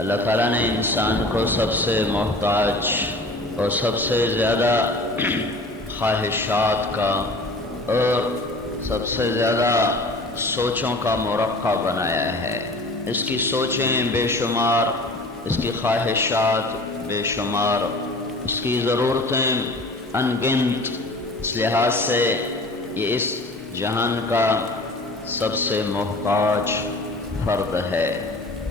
اللہ تعالیٰ نے انسان کو سب سے محتاج اور سب سے زیادہ خواہشات کا اور سب سے زیادہ سوچوں کا مرقع بنایا ہے۔ اس کی سوچیں بے شمار، اس کی خواہشات بے شمار، اس کی ضرورتیں ان گنت۔ اس لحاظ سے یہ اس جہان کا سب سے محتاج فرد ہے۔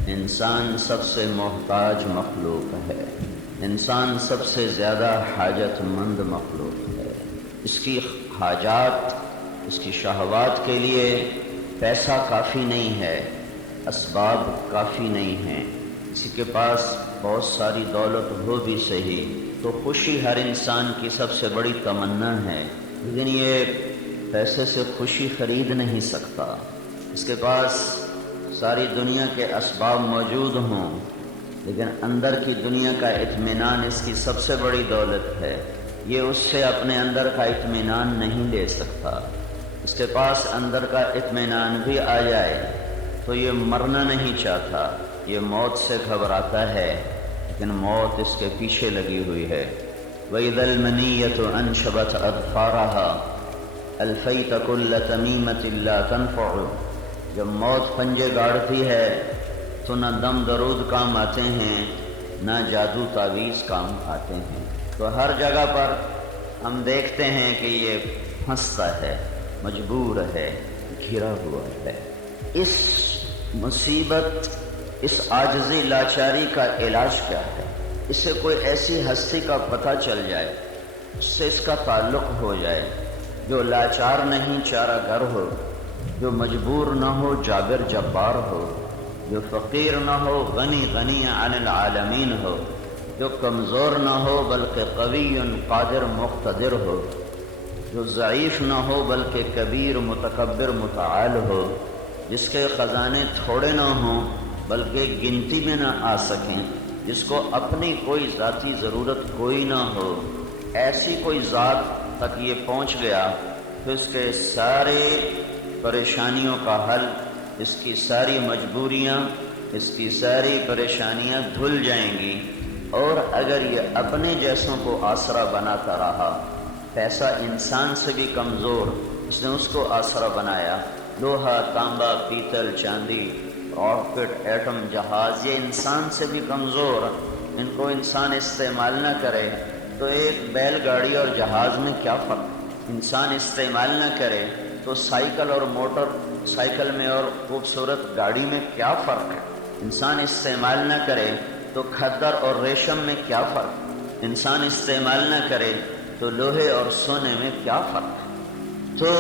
انسان سب سے محتاج مخلوق ہے، انسان سب سے زیادہ حاجت مند مخلوق ہے۔ اس کی حاجات، اس کی شہوات کے لیے پیسہ کافی نہیں ہے، اسباب کافی نہیں ہیں۔ کسی کے پاس بہت ساری دولت ہو بھی صحیح تو خوشی ہر انسان کی سب سے بڑی تمنا ہے، لیکن یہ پیسے سے خوشی خرید نہیں سکتا۔ اس کے پاس ساری دنیا کے اسباب موجود ہوں، لیکن اندر کی دنیا کا اطمینان اس کی سب سے بڑی دولت ہے۔ یہ اس سے اپنے اندر کا اطمینان نہیں لے سکتا۔ اس کے پاس اندر کا اطمینان بھی آ جائے تو یہ مرنا نہیں چاہتا، یہ موت سے گھبراتا ہے، لیکن موت اس کے پیچھے لگی ہوئی ہے۔ وَإِذَا الْمَنِيَّةُ أَنْشَبَتْ أَظْفَارَهَا أَلْفَيْتَ كُلَّ تَمِيمَةٍ لَا تَنْفَعُ۔ جب موت پنجے گاڑتی ہے تو نہ دم درود کام آتے ہیں، نہ جادو تعویذ کام آتے ہیں۔ تو ہر جگہ پر ہم دیکھتے ہیں کہ یہ پھنستا ہے، مجبور ہے، گھرا ہوا ہے۔ اس مصیبت، اس عاجزی لاچاری کا علاج کیا ہے؟ اس سے کوئی ایسی ہستی کا پتہ چل جائے، اس سے اس کا تعلق ہو جائے، جو لاچار نہیں چارہ گر ہو، جو مجبور نہ ہو جابر جبار ہو، جو فقیر نہ ہو غنی غنی عن العالمین ہو، جو کمزور نہ ہو بلکہ قوی قادر مقتدر ہو، جو ضعیف نہ ہو بلکہ کبیر متکبر متعال ہو، جس کے خزانے تھوڑے نہ ہوں بلکہ گنتی میں نہ آ سکیں، جس کو اپنی کوئی ذاتی ضرورت کوئی نہ ہو، ایسی کوئی ذات تک یہ پہنچ گیا تو اس کے سارے پریشانیوں کا حل، اس کی ساری مجبوریاں، اس کی ساری پریشانیاں دھل جائیں گی۔ اور اگر یہ اپنے جیسوں کو آسرا بناتا رہا، پیسہ انسان سے بھی کمزور، اس نے اس کو آسرا بنایا، لوہا، تانبا، پیتل، چاندی، راکٹ، ایٹم جہاز، یہ انسان سے بھی کمزور، ان کو انسان استعمال نہ کرے تو ایک بیل گاڑی اور جہاز میں کیا فرق؟ انسان استعمال نہ کرے تو سائیکل اور موٹر سائیکل میں اور خوبصورت گاڑی میں کیا فرق ہے؟ انسان استعمال نہ کرے تو کھدر اور ریشم میں کیا فرق؟ انسان استعمال نہ کرے تو لوہے اور سونے میں کیا فرق ہے؟ تو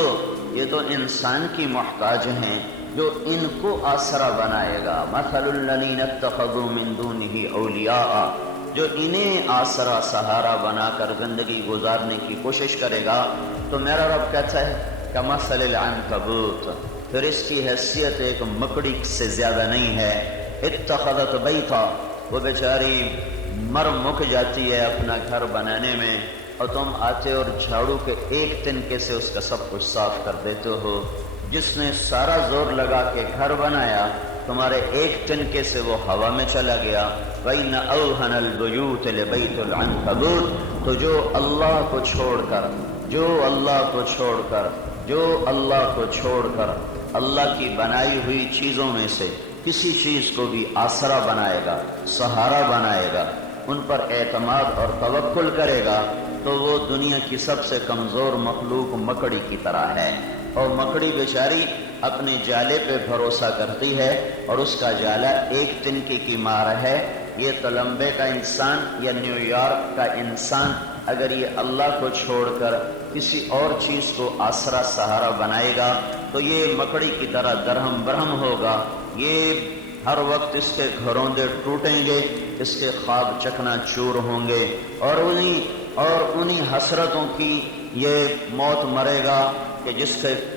یہ تو انسان کی محتاج ہیں، جو ان کو آسرا بنائے گا۔ مثل الذین اتخذوا من دونہ اولیاء، جو انہیں آسرا سہارا بنا کر زندگی گزارنے کی کوشش کرے گا، تو میرا رب کہتا ہے کمثل العنکبوت، پھر اس کی حیثیت ایک مکڑی سے زیادہ نہیں ہے۔ اتخذت بیتا، وہ بیچاری مر مک جاتی ہے اپنا گھر بنانے میں، اور تم آتے اور جھاڑو کے ایک تنکے سے اس کا سب کچھ صاف کر دیتے ہو۔ جس نے سارا زور لگا کے گھر بنایا، تمہارے ایک تنکے سے وہ ہوا میں چلا گیا۔ وَإِنَّ أَوْهَنَ الْبُيُوتِ لَبَيْتُ الْعَنْكَبُوتِ، تو جو اللہ کو چھوڑ کر، جو اللہ کو چھوڑ کر، جو اللہ کو چھوڑ کر اللہ کی بنائی ہوئی چیزوں میں سے کسی چیز کو بھی آسرا بنائے گا، سہارا بنائے گا، ان پر اعتماد اور توکل کرے گا، تو وہ دنیا کی سب سے کمزور مخلوق مکڑی کی طرح ہے۔ اور مکڑی بیچاری اپنے جالے پہ بھروسہ کرتی ہے، اور اس کا جالا ایک تنکے کی مار ہے۔ یہ کولمبے کا انسان یا نیو یارک کا انسان اگر یہ اللہ کو چھوڑ کر کسی اور چیز کو آسرا سہارا بنائے گا تو یہ مکڑی کی طرح درہم برہم ہوگا۔ یہ ہر وقت اس کے گھروندے ٹوٹیں گے، اس کے خواب چکنا چور ہوں گے، اور انہی حسرتوں کی یہ موت مرے گا کہ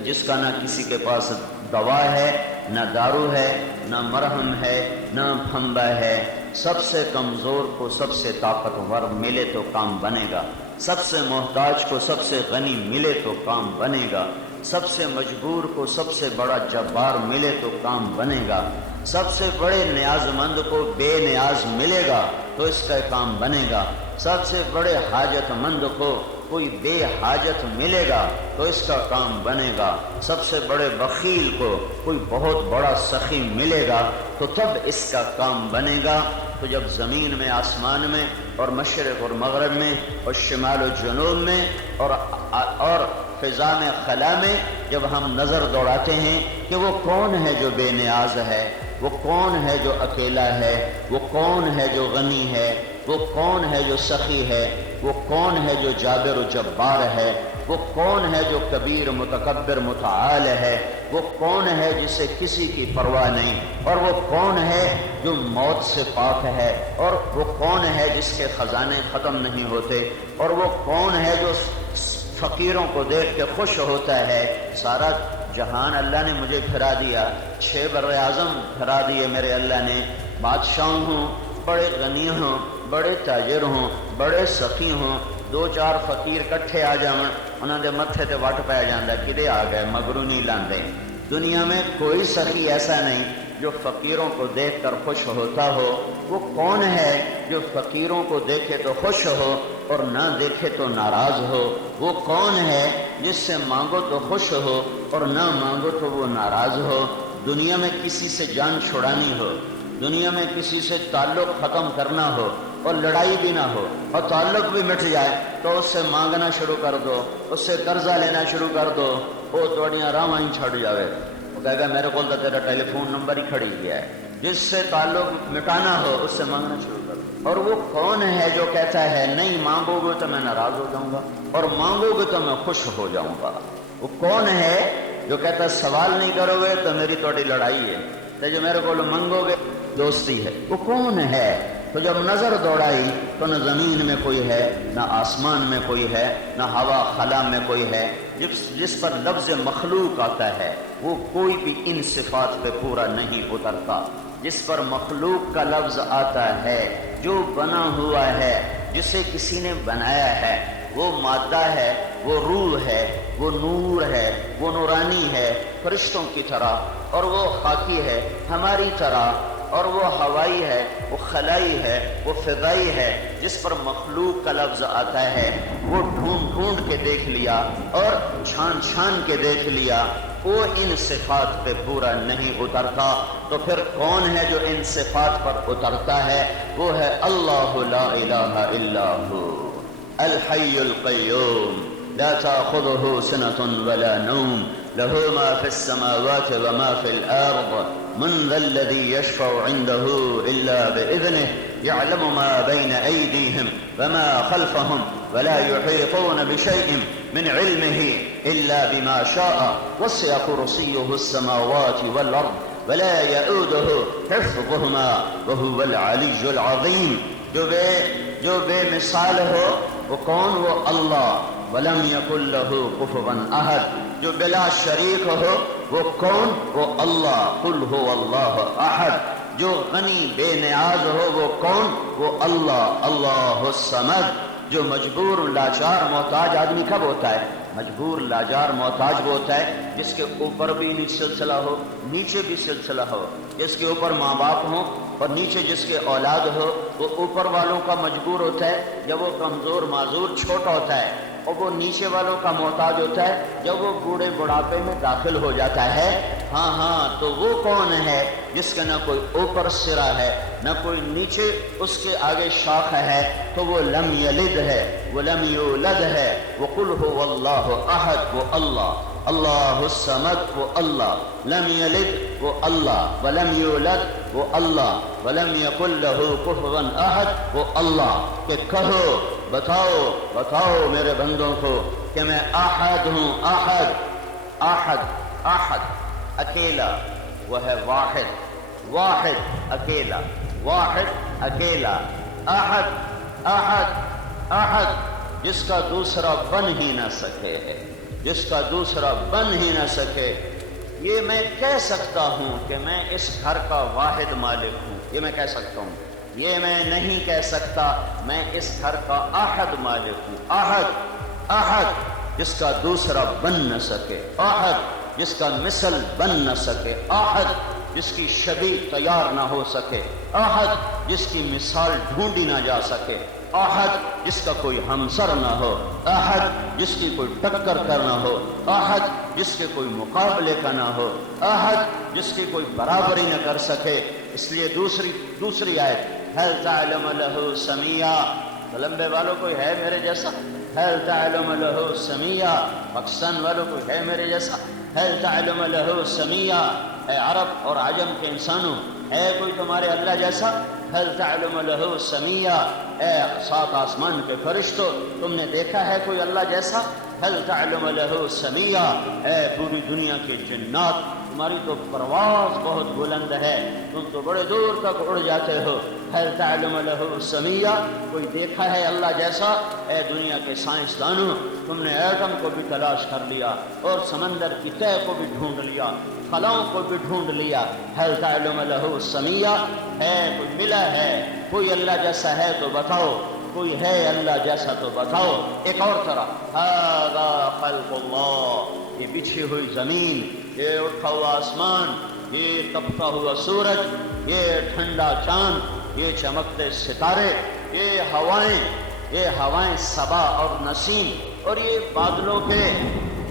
جس کا نہ کسی کے پاس دوا ہے، نہ دارو ہے، نہ مرہم ہے، نہ پھندا ہے۔ سب سے کمزور کو سب سے طاقتور ملے تو کام بنے گا، سب سے محتاج کو سب سے غنی ملے تو کام بنے گا، سب سے مجبور کو سب سے بڑا جبار ملے تو کام بنے گا۔ سب سے بڑے نیاز مند کو بے نیاز ملے گا تو اس کا کام بنے گا، سب سے بڑے حاجت مند کو کوئی بے حاجت ملے گا تو اس کا کام بنے گا، سب سے بڑے بخیل کو کوئی بہت بڑا سخی ملے گا تو تب اس کا کام بنے گا۔ تو جب زمین میں، آسمان میں، اور مشرق اور مغرب میں، اور شمال و جنوب میں، اور فضا میں، خلا میں جب ہم نظر دوڑاتے ہیں کہ وہ کون ہے جو بے نیاز ہے، وہ کون ہے جو اکیلا ہے، وہ کون ہے جو غنی ہے، وہ کون ہے جو سخی ہے، وہ کون ہے جو جابر و جبار ہے، وہ کون ہے جو کبیر متکبر متعال ہے، وہ کون ہے جسے کسی کی پرواہ نہیں، اور وہ کون ہے جو موت سے پاک ہے، اور وہ کون ہے جس کے خزانے ختم نہیں ہوتے، اور وہ کون ہے جو فقیروں کو دیکھ کے خوش ہوتا ہے۔ سارا جہان اللہ نے مجھے پھرا دیا، 6 بر اعظم پھرا دیے میرے اللہ نے، بادشاہ ہوں، بڑے غنی ہوں، بڑے تاجر ہوں، بڑے سخی ہوں، 2-4 فقیر کٹھے آ جاون انہاں دے متھے تے وٹ پہ جاندا کدے آ گئے، مگرو نہیں لاندے۔ دنیا میں کوئی سخی ایسا نہیں جو فقیروں کو دیکھ کر خوش ہوتا ہو۔ وہ کون ہے جو فقیروں کو دیکھے تو خوش ہو اور نہ دیکھے تو ناراض ہو؟ وہ کون ہے جس سے مانگو تو خوش ہو اور نہ مانگو تو وہ ناراض ہو؟ دنیا میں کسی سے جان چھڑانی ہو، دنیا میں کسی سے تعلق ختم کرنا ہو اور لڑائی بھی نہ ہو اور تعلق بھی مٹ جائے تو اس سے مانگنا شروع کر دو، اس سے قرضہ لینا شروع کر دو، وہ توڑیاں راہ ہی چھڑ جاوے، وہ کہے گا میرے کو تو تیرا ٹیلی فون نمبر ہی کھڑی گیا ہے۔ جس سے تعلق مٹانا ہو اس سے مانگنا شروع کر دو۔ اور وہ کون ہے جو کہتا ہے نہیں مانگو گے تو میں ناراض ہو جاؤں گا اور مانگو گے تو میں خوش ہو جاؤں گا؟ وہ کون ہے جو کہتا ہے سوال نہیں کرو گے تو میری توڑی لڑائی ہے، تو جو میرے کو منگو گے دوستی ہے؟ وہ کون ہے؟ تو جب نظر دوڑائی تو نہ زمین میں کوئی ہے، نہ آسمان میں کوئی ہے، نہ ہوا خلا میں کوئی ہے۔ جس پر لفظ مخلوق آتا ہے وہ کوئی بھی ان صفات پہ پورا نہیں اترتا۔ جس پر مخلوق کا لفظ آتا ہے، جو بنا ہوا ہے، جسے کسی نے بنایا ہے، وہ مادہ ہے، وہ روح ہے، وہ نور ہے، وہ نورانی ہے فرشتوں کی طرح، اور وہ خاکی ہے ہماری طرح، اور وہ ہوائی ہے، وہ خلائی ہے، وہ فضائی ہے۔ جس پر مخلوق کا لفظ آتا ہے وہ ڈھونڈ ڈھونڈ کے دیکھ لیا اور چھان چھان کے دیکھ لیا، وہ ان صفات پہ پورا نہیں اترتا۔ تو پھر کون ہے جو ان صفات پر اترتا ہے؟ وہ ہے اللہ لا الہ الا ہو الحی القیوم لا تأخذه سنة ولا نوم له ما في السماوات وما في الأرض من ذا الذي يشفع عنده إلا بإذنه يعلم ما بين أيديهم وما خلفهم ولا يحيطون بشيء من علمه إلا بما شاء وسع كرسيه السماوات والأرض ولا يؤوده حفظهما وهو العلي العظيم۔ جو بے مثال ہو وہ کون؟ وہ اللہ۔ وَلَمْ يَكُنْ لَهُ كُفُوًا أَحَدٌ۔ جو بلا شریک ہو وہ کون؟ وہ اللہ۔ قُلْ هُوَ اللَّهُ أَحَدٌ۔ جو غنی بے نیاز ہو وہ کون؟ وہ اللہ، اللہ الصمد۔ جو مجبور لاچار محتاج آدمی کب ہوتا ہے؟ مجبور لاچار محتاج وہ ہوتا ہے جس کے اوپر بھی سلسلہ ہو، نیچے بھی سلسلہ ہو، جس کے اوپر ماں باپ ہوں اور نیچے جس کے اولاد ہو۔ وہ اوپر والوں کا مجبور ہوتا ہے جب وہ کمزور معذور چھوٹا ہوتا ہے، اور وہ نیچے والوں کا محتاج ہوتا ہے جب وہ بوڑھے بڑھاپے میں داخل ہو جاتا ہے۔ ہاں تو وہ کون ہے جس کا نہ کوئی اوپر سرا ہے نہ کوئی نیچے اس کے آگے شاخ ہے؟ تو وہ لم یلد ہے، وہ لم یولد ہے، وہ قل هو اللہ احد، وہ اللہ، اللہ الصمد، وہ اللہ، لم یلد وہ اللہ، ولم یولد وہ اللہ، ولم یکن له کفوا احد وہ اللہ۔ کہ کہو، بتاؤ میرے بندوں کو کہ میں احد ہوں۔ احد اکیلا، وہ ہے واحد اکیلا، واحد اکیلا، احد جس کا دوسرا بن ہی نہ سکے، جس کا دوسرا بن ہی نہ سکے۔ یہ میں کہہ سکتا ہوں کہ میں اس گھر کا واحد مالک ہوں، یہ میں کہہ سکتا ہوں۔ یہ میں نہیں کہہ سکتا میں اس گھر کا احد مالک ہوں۔ احد جس کا دوسرا بن نہ سکے، احد جس کا مثل بن نہ سکے، احد جس کی شبیہ تیار نہ ہو سکے، احد جس کی مثال ڈھونڈی نہ جا سکے، احد جس کا کوئی ہمسر نہ ہو، احد جس کی کوئی ٹکر کر نہ ہو، احد جس کے کوئی مقابلے کا نہ ہو، احد جس کی کوئی برابری نہ کر سکے۔ اس لیے دوسری آیت، هل تعلم له سمیہ، لمبے والوں کوئی ہے میرے جیسا؟ هل تعلم له سمیہ، پاکستان والوں کوئی ہے میرے جیسا؟ هل تعلم له سمیہ، اے عرب اور عجم کے انسانوں، ہے کوئی تمہارے اللہ جیسا؟ هل تعلم له سمیہ، اے سات آسمان کے فرشتوں، تم نے دیکھا ہے کوئی اللہ جیسا؟ هل تعلم له سمیہ، اے پوری دنیا کے جنات، تمہاری تو پرواز بہت بلند ہے، تم تو بڑے دور تک اڑ جاتے ہو۔ هل تعلم له سمیہ، کوئی دیکھا ہے اللہ جیسا؟ اے دنیا کے سائنسدانوں، تم نے ایٹم کو بھی تلاش کر لیا اور سمندر کی تہہ کو بھی ڈھونڈ لیا، خلاؤں کو بھی ڈھونڈ لیا۔ هل تعلم له سمیہ، ہے کوئی ملا ہے کوئی اللہ جیسا ہے تو بتاؤ، کوئی ہے اللہ جیسا تو بتاؤ۔ ایک اور طرح، هذا خلق اللہ، یہ بچھی ہوئی زمین، یہ اٹھا ہوا آسمان، یہ تپتا ہوا سورج، یہ ٹھنڈا چاند، یہ چمکتے ستارے، یہ ہوائیں صبا اور نسیم، اور یہ بادلوں کے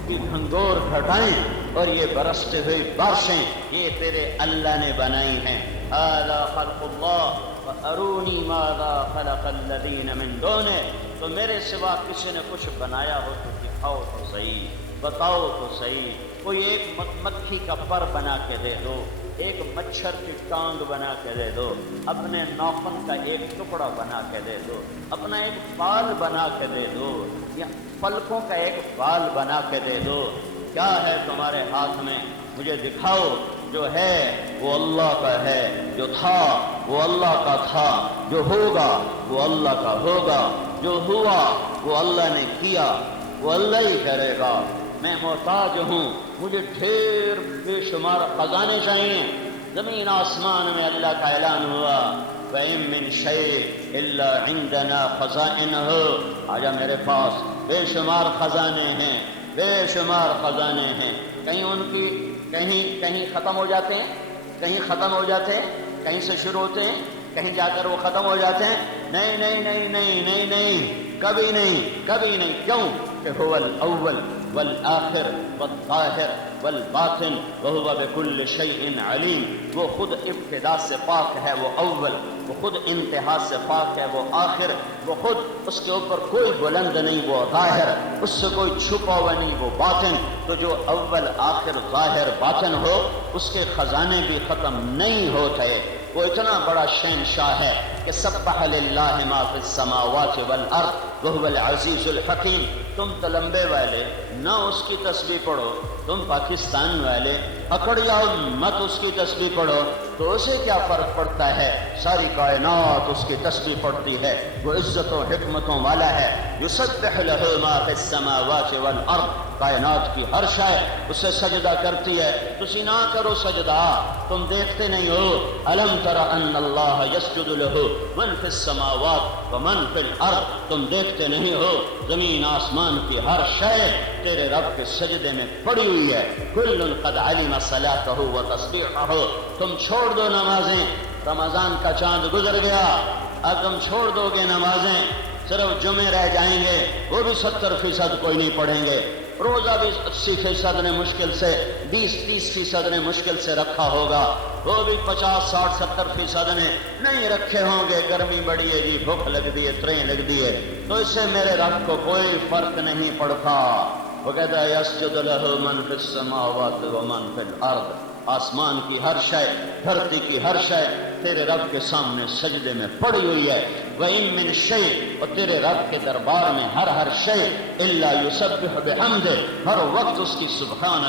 گھنگور گھٹائیں، اور یہ برستے ہوئے بارشیں، یہ تیرے اللہ نے بنائی ہیں۔ هذا خلق اللہ فارونی ماذا خلق الذین من دونہ، تو میرے سوا کسی نے کچھ بنایا ہو تو دکھاؤ تو صحیح، بتاؤ تو صحیح۔ کوئی ایک مکھی کا پر بنا کے دے دو، ایک مچھر کی ٹانگ بنا کے دے دو، اپنے ناخن کا ایک ٹکڑا بنا کے دے دو، اپنا ایک بال بنا کے دے دو، یا پلکوں کا ایک بال بنا کے دے دو۔ کیا ہے تمہارے ہاتھ میں؟ مجھے دکھاؤ۔ جو ہے وہ اللہ کا ہے، جو تھا وہ اللہ کا تھا، جو ہوگا وہ اللہ کا ہوگا، جو ہوا وہ اللہ نے کیا، وہ اللہ ہی کرے گا۔ میں محتاج ہوں، مجھے ڈھیر بے شمار خزانے چاہیے۔ زمین آسمان میں اللہ کا اعلان ہوا، وَإِن مِّن شَيْءٍ إِلَّا عِندَنَا خَزَائِنُهُ، آجا میرے پاس بے شمار خزانے ہیں، بے شمار خزانے ہیں۔ کہیں ان کی کہیں ختم ہو جاتے ہیں، کہیں ختم ہو جاتے ہیں، کہیں سے شروع ہوتے ہیں، کہیں جا کر وہ ختم ہو جاتے ہیں۔ نہیں نہیں نہیں نہیں نہیں نہیں، کبھی نہیں، کبھی نہیں۔ کیوں کہ هو الاول والآخر والظاہر والباطن وهو بكل شيء علیم، وہ خود ابتدا سے پاک ہے، وہ اول، وہ خود انتہا سے پاک ہے، وہ آخر، وہ خود اس کے اوپر کوئی بلند نہیں، وہ ظاہر، اس سے کوئی چھپا ہوا نہیں، وہ باطن۔ تو جو اول آخر ظاہر باطن ہو، اس کے خزانے بھی ختم نہیں ہوتے۔ وہ اتنا بڑا شہنشاہ ہے کہ سبح للہ ما فی السماوات والارض وهو العزیز الحکیم۔ تم تلمبے والے نہ اس کی تسبیح پڑھو، تم پاکستان والے اکڑیاؤ مت اس کی تسبیح پڑھو، تو اسے کیا فرق پڑتا ہے؟ ساری کائنات اس کی تسبیح پڑھتی ہے، وہ عزت و حکمتوں والا ہے۔ یسبح له ما فی السماوات والارض، کائنات کی ہر شے اسے سجدہ کرتی ہے۔ تسی نہ کرو سجدہ، تم دیکھتے نہیں ہو؟ الم تر ان اللہ یسجد له من فی السماوات ومن فی الارض، تم دیکھتے نہیں ہو زمین آسمان کی ہر شے تیرے رب کے سجدے میں پڑی ہوئی ہے۔ کل قد علم صلاته وتسبیحه، تم چھوڑ دو نمازیں، رمضان کا چاند گزر گیا، اب تم چھوڑ دو گے نمازیں، صرف جمعے رہ جائیں گے، وہ بھی 70% کوئی نہیں پڑھیں گے، روزہ بھی 80% نے مشکل سے، 20-30% نے مشکل سے رکھا ہوگا، وہ بھی 50-60-70% نے نہیں رکھے ہوں گے۔ گرمی بڑی ہے جی، بھوک لگ دی ہے، تریں لگ دی ہے، تو اس سے میرے رب کو کوئی فرق نہیں پڑتا۔ وہ کہتا ہے یسجد له من فی السماوات ومن فی الارض، آسمان کی ہر شے، دھرتی کی ہر شے تیرے رب کے سامنے سجدے میں پڑی ہوئی ہے۔ وَإِن مِّن شَيْءٍ، اور تیرے رب کے دربار میں ہر شے إِلَّا يُسَبِّحُ بِحَمْدِهِ، ہر وقت اس کی سبحان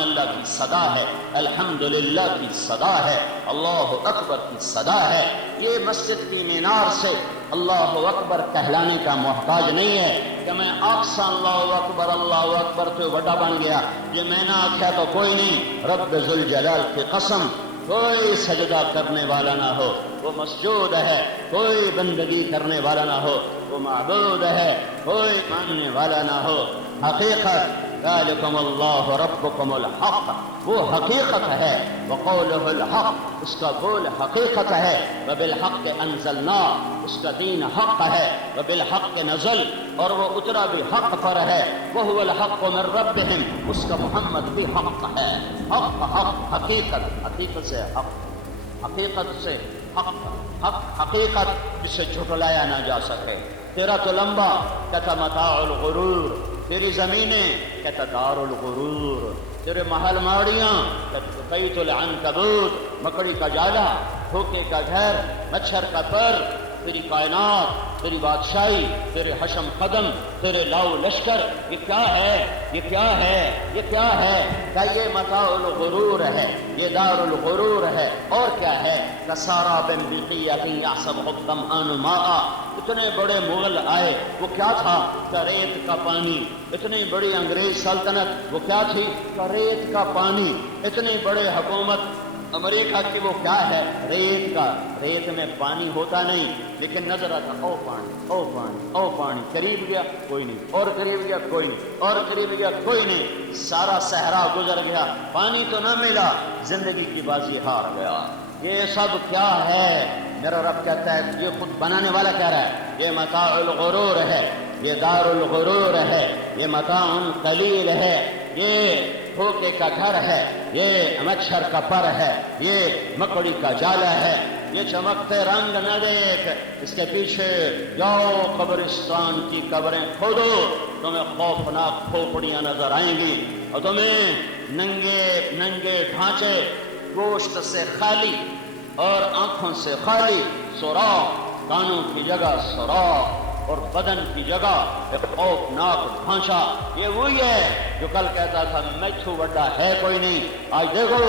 اللہ کی صدا ہے، الحمدللہ کی صدا ہے، اللہ اکبر کی صدا ہے۔ یہ مسجد کی مینار سے اللہ اکبر کہلانے کا محتاج نہیں ہے کہ میں آکسا اللہ اکبر تو بڑا بن گیا، یہ میں نہ آکھیا تو کوئی نہیں۔ رب ذوالجلال کی قسم، کوئی سجدہ کرنے والا نہ ہو وہ مسجود ہے، کوئی بندگی کرنے والا نہ ہو وہ معبود ہے، کوئی ماننے والا نہ ہو۔ حقیقت ذالکم اللہ ربکم الحق، وہ حقیقت ہے، وقولہ الحق، اس کا قول حقیقت ہے، وبالحق انزلنا، اس کا دین حق ہے، وبالحق نزل، اور وہ اترا بھی حق پر ہے، وہو الحق من ربہم، اس کا محمد بھی حق ہے، حق حق حقیقت، حقیقت سے حق، حقیقت سے حق، حق حقیقت جسے جھٹلایا نہ جا سکے۔ تیرا تو لمبا کہتا متاع الغرور، تیری زمینیں کہتا دار الغرور، تیرے محل ماڑیاں کہتا بیت العنکبوت، مکڑی کا جالا، دھوکے کا گھر، مچھر کا پر، تیری کائنات، تیری بادشاہی، تیرے حشم قدم، تیرے لاؤ لشکر، یہ کیا ہے، یہ کیا ہے، یہ کیا ہے؟ کیا یہ متاع الغرور ہے، یہ دار الغرور ہے، اور کیا ہے؟ کساراب بقیۃ یحسبہ الظمآن ماء، اتنے بڑے مغل آئے، وہ کیا تھا؟ ریت کا پانی۔ اتنی بڑی انگریز سلطنت، وہ کیا تھی؟ ریت کا پانی۔ اتنی بڑے حکومت امریکہ کی، وہ کیا ہے؟ ریت کا۔ ریت میں پانی ہوتا نہیں، لیکن نظر آتا او پانی، او پانی، او پانی، قریب گیا کوئی نہیں، اور قریب گیا کوئی نہیں، اور قریب گیا کوئی نہیں، سارا صحرا گزر گیا، پانی تو نہ ملا، زندگی کی بازی ہار گیا۔ یہ سب کیا ہے؟ میرا رب کہتا ہے، یہ خود بنانے والا کہہ رہا ہے، یہ متاع الغرور ہے، یہ دار الغرور ہے، یہ متاع قلیل ہے، یہ دھوکے کا گھر ہے، یہ مچھر کا پر ہے، یہ مکڑی کا جالا ہے، یہ چمکتے رنگ نہ دیکھ، اس کے پیچھے جاؤ قبرستان کی قبریں کھودو، تمہیں خوفناک کھوپڑیاں نظر آئیں گی، اور تمہیں ننگے ڈھانچے، گوشت سے خالی اور آنکھوں سے خالی، سوراخ، کانوں کی جگہ سوراخ اور بدن کی جگہ ایک خوفناک ڈھانچہ۔ یہ وہی ہے جو کل کہتا تھا میتھو وڈا ہے کوئی نہیں، آج دیکھو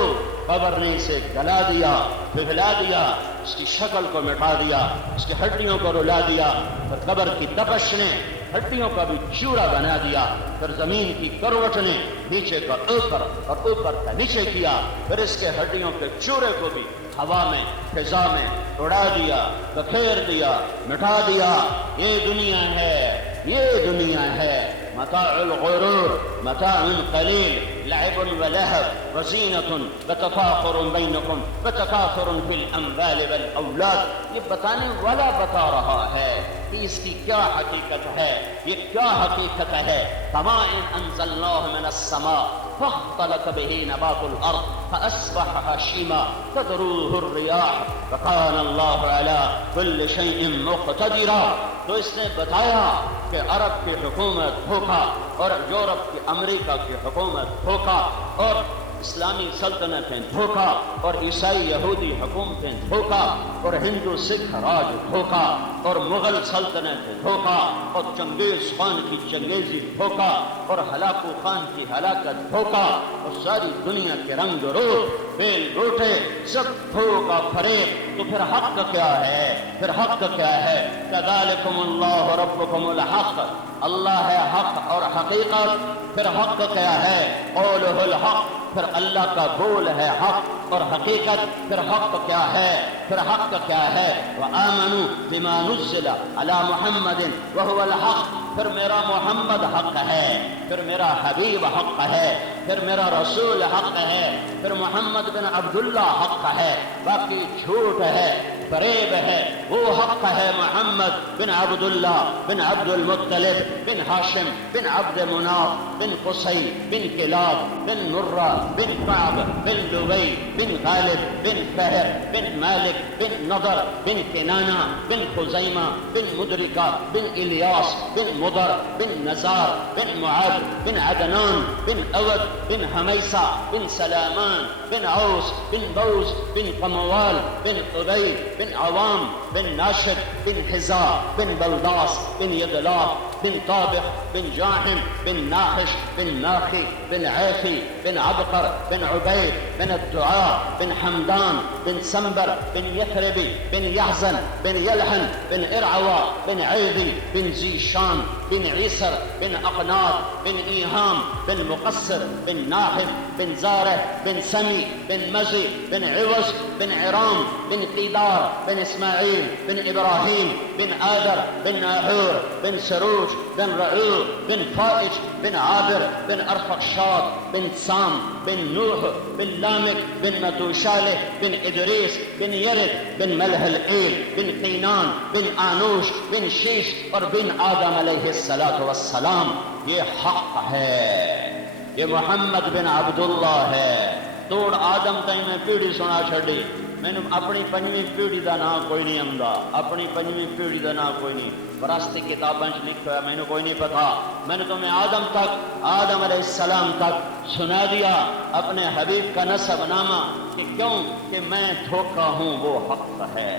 قبر نے اسے گلا دیا، پگھلا دیا، اس کی شکل کو مٹا دیا، اس کی ہڈیوں کو رلا دیا، پھر قبر کی تپش نے ہڈیوں کا بھی چورا بنا دیا، پھر زمین کی کروٹ نے نیچے کا اوپر اور اوپر کا نیچے کیا، پھر اس کے ہڈیوں کے چورے کو بھی ہوا میں، فضا میں اڑا دیا، بکھیر دیا، مٹا دیا۔ یہ دنیا ہے، یہ دنیا ہے، متاع الغرور، متاع قلیل، لعب ولہو وزینۃ وتفاخر بینکم وتکاثر فی الاموال والاولاد۔ یہ بتانے والا بتا رہا ہے کہ اس کی کیا حقیقت ہے، یہ کیا حقیقت ہے۔ کماء انزلناہ من السماء فاختلط به نبات الارض فاصبح هشیما تذروه الرياح وكان الله على كل شيء مقتدرا۔ تو اس نے بتایا کہ عرب کی حکومت دھوکا، اور یورپ کی، امریکہ کی حکومت دھوکا، اور اسلامی سلطنتیں دھوکا، اور عیسائی یہودی حکومتیں دھوکا، اور ہندو سکھ راج دھوکا، اور مغل سلطنتیں دھوکا، اور چنگیز خان کی چنگیزی دھوکا، اور ہلاکو خان کی ہلاکت دھوکا، اور ساری دنیا کے رنگ روپ، بیل روٹے، سب دھوکا فریب۔ تو پھر حق کیا ہے؟ پھر حق کیا ہے؟ کذالکم اللہ ربکم الحق، اللہ ہے حق اور حقیقت۔ پھر حق کیا ہے؟ قولہ الحق، پھر اللہ کا بول ہے حق اور حقیقت۔ پھر حق کیا ہے؟ پھر حق کیا ہے؟ وآمنوا بما نزل علی محمد وهو الحق، پھر میرا محمد حق ہے، پھر میرا حبیب حق ہے، پھر میرا رسول حق ہے، پھر محمد بن عبداللہ حق ہے، باقی جھوٹ ہے، فریب ہے۔ وہ حق ہے محمد بن عبداللہ بن عبد المطلب بن ہاشم بن عبد مناف بن قصی بن کلاب بن مرہ بن کعب بن لبی بن غالب بن فہر بن مالک بن نضر بن کنانہ بن خزیمہ بن مدرکہ بن الیاس بن مضر بن نزار بن معد بن عدنان بن اود بن حمیسہ بن سلامان بن عوس بن بوس بن قموال بن قبیل بن عوام بن ناشد بن حزا بن بلداس بن یدلاف بن طابق بن جاحم بن ناخش بن ناخی بن عیفی بن عبقر بن عبید بن الدعاء بن حمدان بن سنبر بن یثربی بن یحزن بن یلحن بن ارعوا بن عیدی بن زیشان بن عیسر بن اقناط بن ایہام بن مقصر بن ناحب بن زارح بن سمی بن مزی بن عوض بن عرام بن قیدار بن اسماعیل إسماعيل بن إبراهيم بن آذر بن ناحور بن سروج بن رعوع بن فائج بن عابر بن أرفقشاد بن سام بن نوح بن لامك بن متوشالح بن إدريس بن يرد بن ملهلئيل بن قينان بن آنوش بن شیش اور بن آدم علیہ السلام. یہ حق ہے، یہ محمد بن عبداللہ ہے. توڑ آدم تائیں میں پیڑھی سنا چھڑی، میں نے اپنی پنجویں پیڑھی دا نام کوئی نہیں آمدا، اپنی پنجویں پیڑھی دا نام کوئی نہیں. براستی کتاباں لکھا ہے، میں نے کوئی نہیں پتا. میں نے تمہیں آدم علیہ السلام تک سنا دیا اپنے حبیب کا نسب نامہ، کہ کیوں کہ میں دھوکا ہوں وہ حق ہے،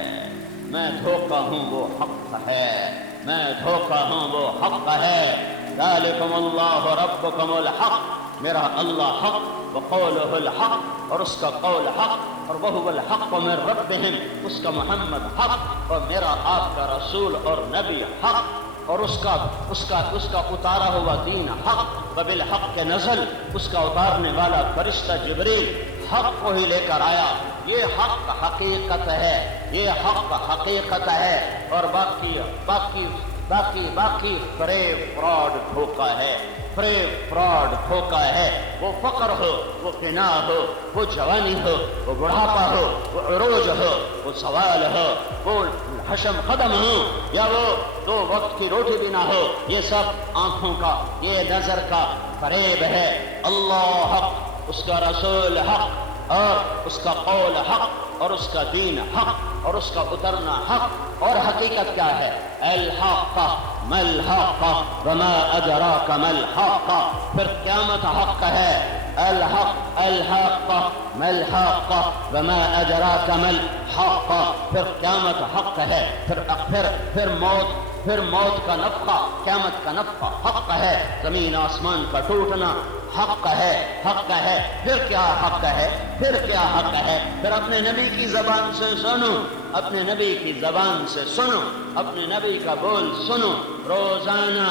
میں دھوکا ہوں وہ حق ہے، میں دھوکا ہوں وہ حق ہے. ذالکم اللہ ربکم الحق، میرا اللہ حق، وقولہ الحق، اور اس کا قول حق، اور وہو الحق من ربہم، اس کا محمد حق، اور میرا آپ کا رسول اور نبی حق، اور اس کا اتارا ہوا دین حق. وبالحق کے نزل، اس کا اتارنے والا فرشتہ جبریل حق کو ہی لے کر آیا. یہ حق حقیقت ہے، یہ حق حقیقت ہے. اور باقی فریب فراڈ دھوکا ہے، فریب فراڈ دھوکا ہے. وہ فقر ہو، وہ غنا ہو، وہ جوانی ہو، وہ بڑھاپا ہو، وہ عروج ہو، وہ سوال ہو، وہ حشم قدم ہو، یا وہ 2 وقت کی روٹی بھی نہ ہو، یہ سب آنکھوں کا، یہ نظر کا فریب ہے. اللہ حق، اس کا رسول حق، اور اس کا قول حق، اور اس کا دین حق، اور اس کا اترنا حق. اور حقیقت کیا ہے؟ الحق ما الحق وما ادراک ما الحق. پھر قیامت حق ہے. الحق ما الحق وما ادراک ما الحق. پھر قیامت حق ہے. پھر موت کا نفخہ، قیامت کا نفخہ حق ہے. زمین آسمان کا ٹوٹنا حق ہے، حق ہے. پھر کیا حق ہے؟ پھر کیا حق ہے؟ پھر اپنے نبی کی زبان سے سنو، اپنے نبی کی زبان سے سنو، اپنے نبی کا بول سنو. روزانہ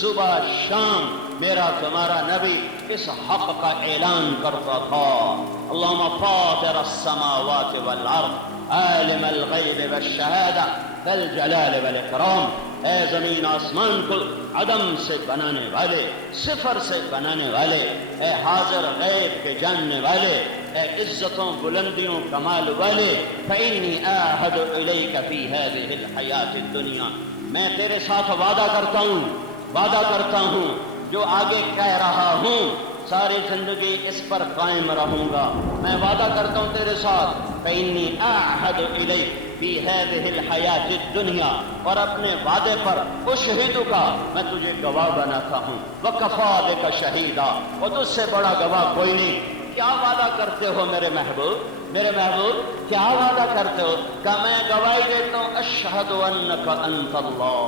صبح شام میرا تمہارا نبی اس حق کا اعلان کرتا تھا. اللہم فاطر السماوات والارض عالم الغیب والشہادہ ذا الجلال والاکرام. اے زمین آسمان کو عدم سے بنانے والے، صفر سے بنانے والے، اے حاضر غیب کے جاننے والے، اے عزتوں بلندیوں کمال والے. فإنی آہد الیک فی ہذہ الحیات الدنیا، میں تیرے ساتھ وعدہ کرتا ہوں جو آگے کہہ رہا ہوں، ساری زندگی اس پر قائم رہوں گا. میں وعدہ کرتا ہوں تیرے ساتھ. فإنی آہد الیک فی ہذہ الحیات الدنیا، اور اپنے وعدے پر اشہدک، میں تجھے گواہ بناتا ہوں. وکفی بک شہیدا، اور تجھ سے بڑا گواہ کوئی نہیں. کیا وعدہ کرتے ہو میرے محبوب، کیا وعدہ کرتے ہو؟ کہ میں گواہی دیتا ہوں اشہد انک انت اللہ،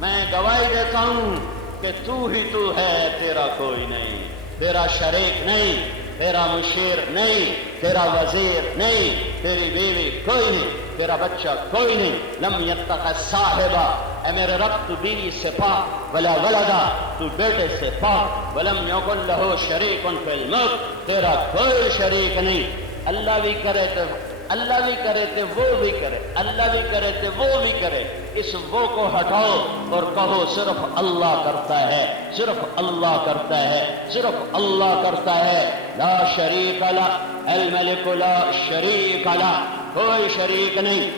میں گواہی دیتا ہوں کہ تو ہی تو ہے، تیرا کوئی نہیں، تیرا شریک نہیں، تیرا مشیر نہیں، تیرا وزیر نہیں، تیری بیوی کوئی نہیں، تیرا بچہ کوئی نہیں. لم یتخذ صاحبہ، اے میرے رب تو بیوی سے پاک، ولا ولدا، تو بیٹے سے پاک، ولم یکن لہ شریک فی الملک، تیرا کوئی شریک نہیں. اللہ بھی کرے تو وہ بھی کرے، اللہ بھی کرے تو وہ بھی کرے. اس وہ کو ہٹاؤ اور کہو صرف اللہ کرتا ہے، صرف اللہ کرتا ہے، صرف اللہ کرتا ہے. لا شریک لہ، الملک لا شریک لہ، کوئی شریک نہیں.